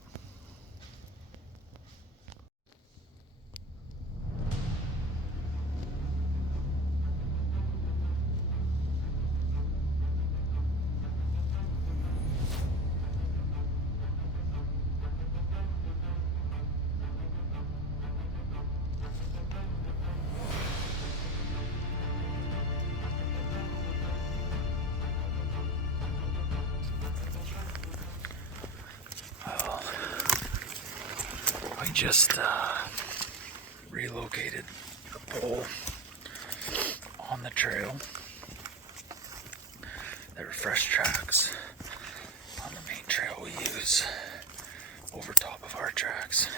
We just relocated a pole on the trail. There were fresh tracks on the main trail we use over top of our tracks.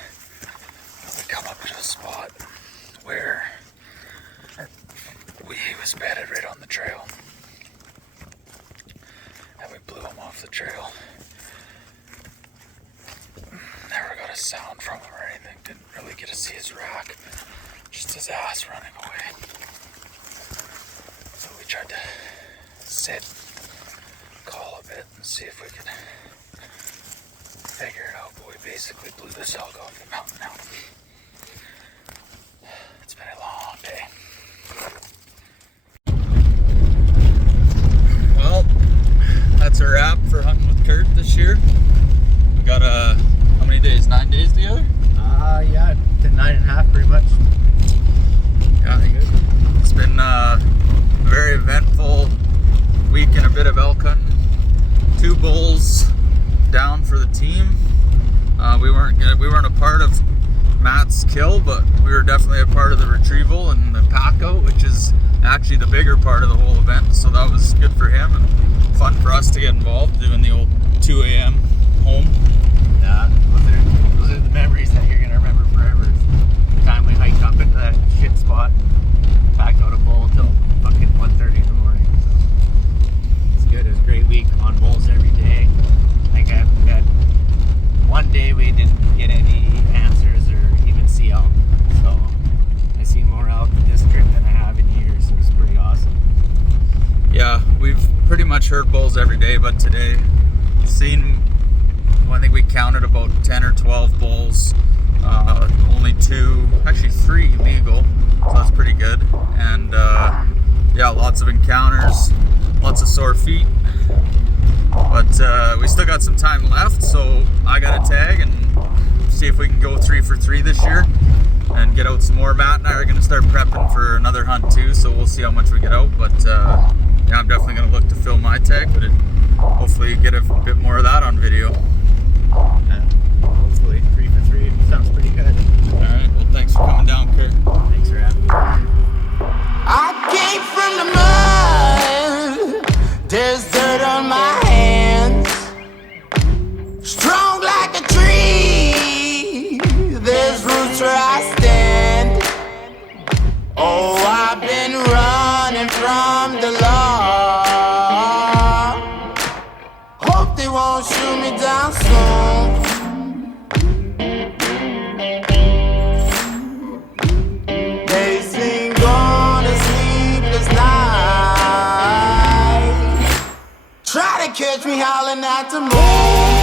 We come up to a spot where he was bedded right on the trail, and we blew him off the trail. Never got a sound from him or anything. Didn't really get to see his rack. Just his ass running away. So we tried to sit, call a bit, and see if we could figure it out. But we basically blew this hog off the mountain now. It's been a long day. Well, that's a wrap for hunting with Kurt this year. We got how many days? 9 days together? Yeah, 9.5 pretty much. Yeah, it's been a very eventful week and a bit of elk hunting. 2 bulls down for the team. We weren't a part of Matt's kill, but we were definitely a part of the retrieval and the pack out, which is actually the bigger part of the whole event. So that was good for him and fun for us to get involved doing the old 2 a.m. home. Yeah, those are the memories that you're gonna remember forever. The time we hiked up into that shit spot, packed out a bull till fucking 1:30 in the morning. So it's good. It was a great week on bulls every day. I got one day we didn't get any answers or even see elk. So I seen more elk in this trip than I have in years. It was pretty awesome. Yeah, we've pretty much heard bulls every day, but today seen, I think we counted about 10 or 12 bulls, only 3 legal, so that's pretty good. And yeah, lots of encounters, lots of sore feet, but we still got some time left, so I got to tag and see if we can go 3 for 3 this year and get out some more. Matt and I are going to start prepping for another hunt too, so we'll see how much we get out, but yeah, I'm definitely going to look to fill my tag, but hopefully get a bit more of that on video. Hopefully 3 for 3 sounds pretty good. Alright, well thanks for coming down, Kurt. Thanks for having me. I came from the mud. There's dirt on my hands. Strong like a tree. There's roots where I stand. Oh, I've been running from the law. Hope they won't shoot me down soon. They sing on a sleepless night. Try to catch me howling at the moon.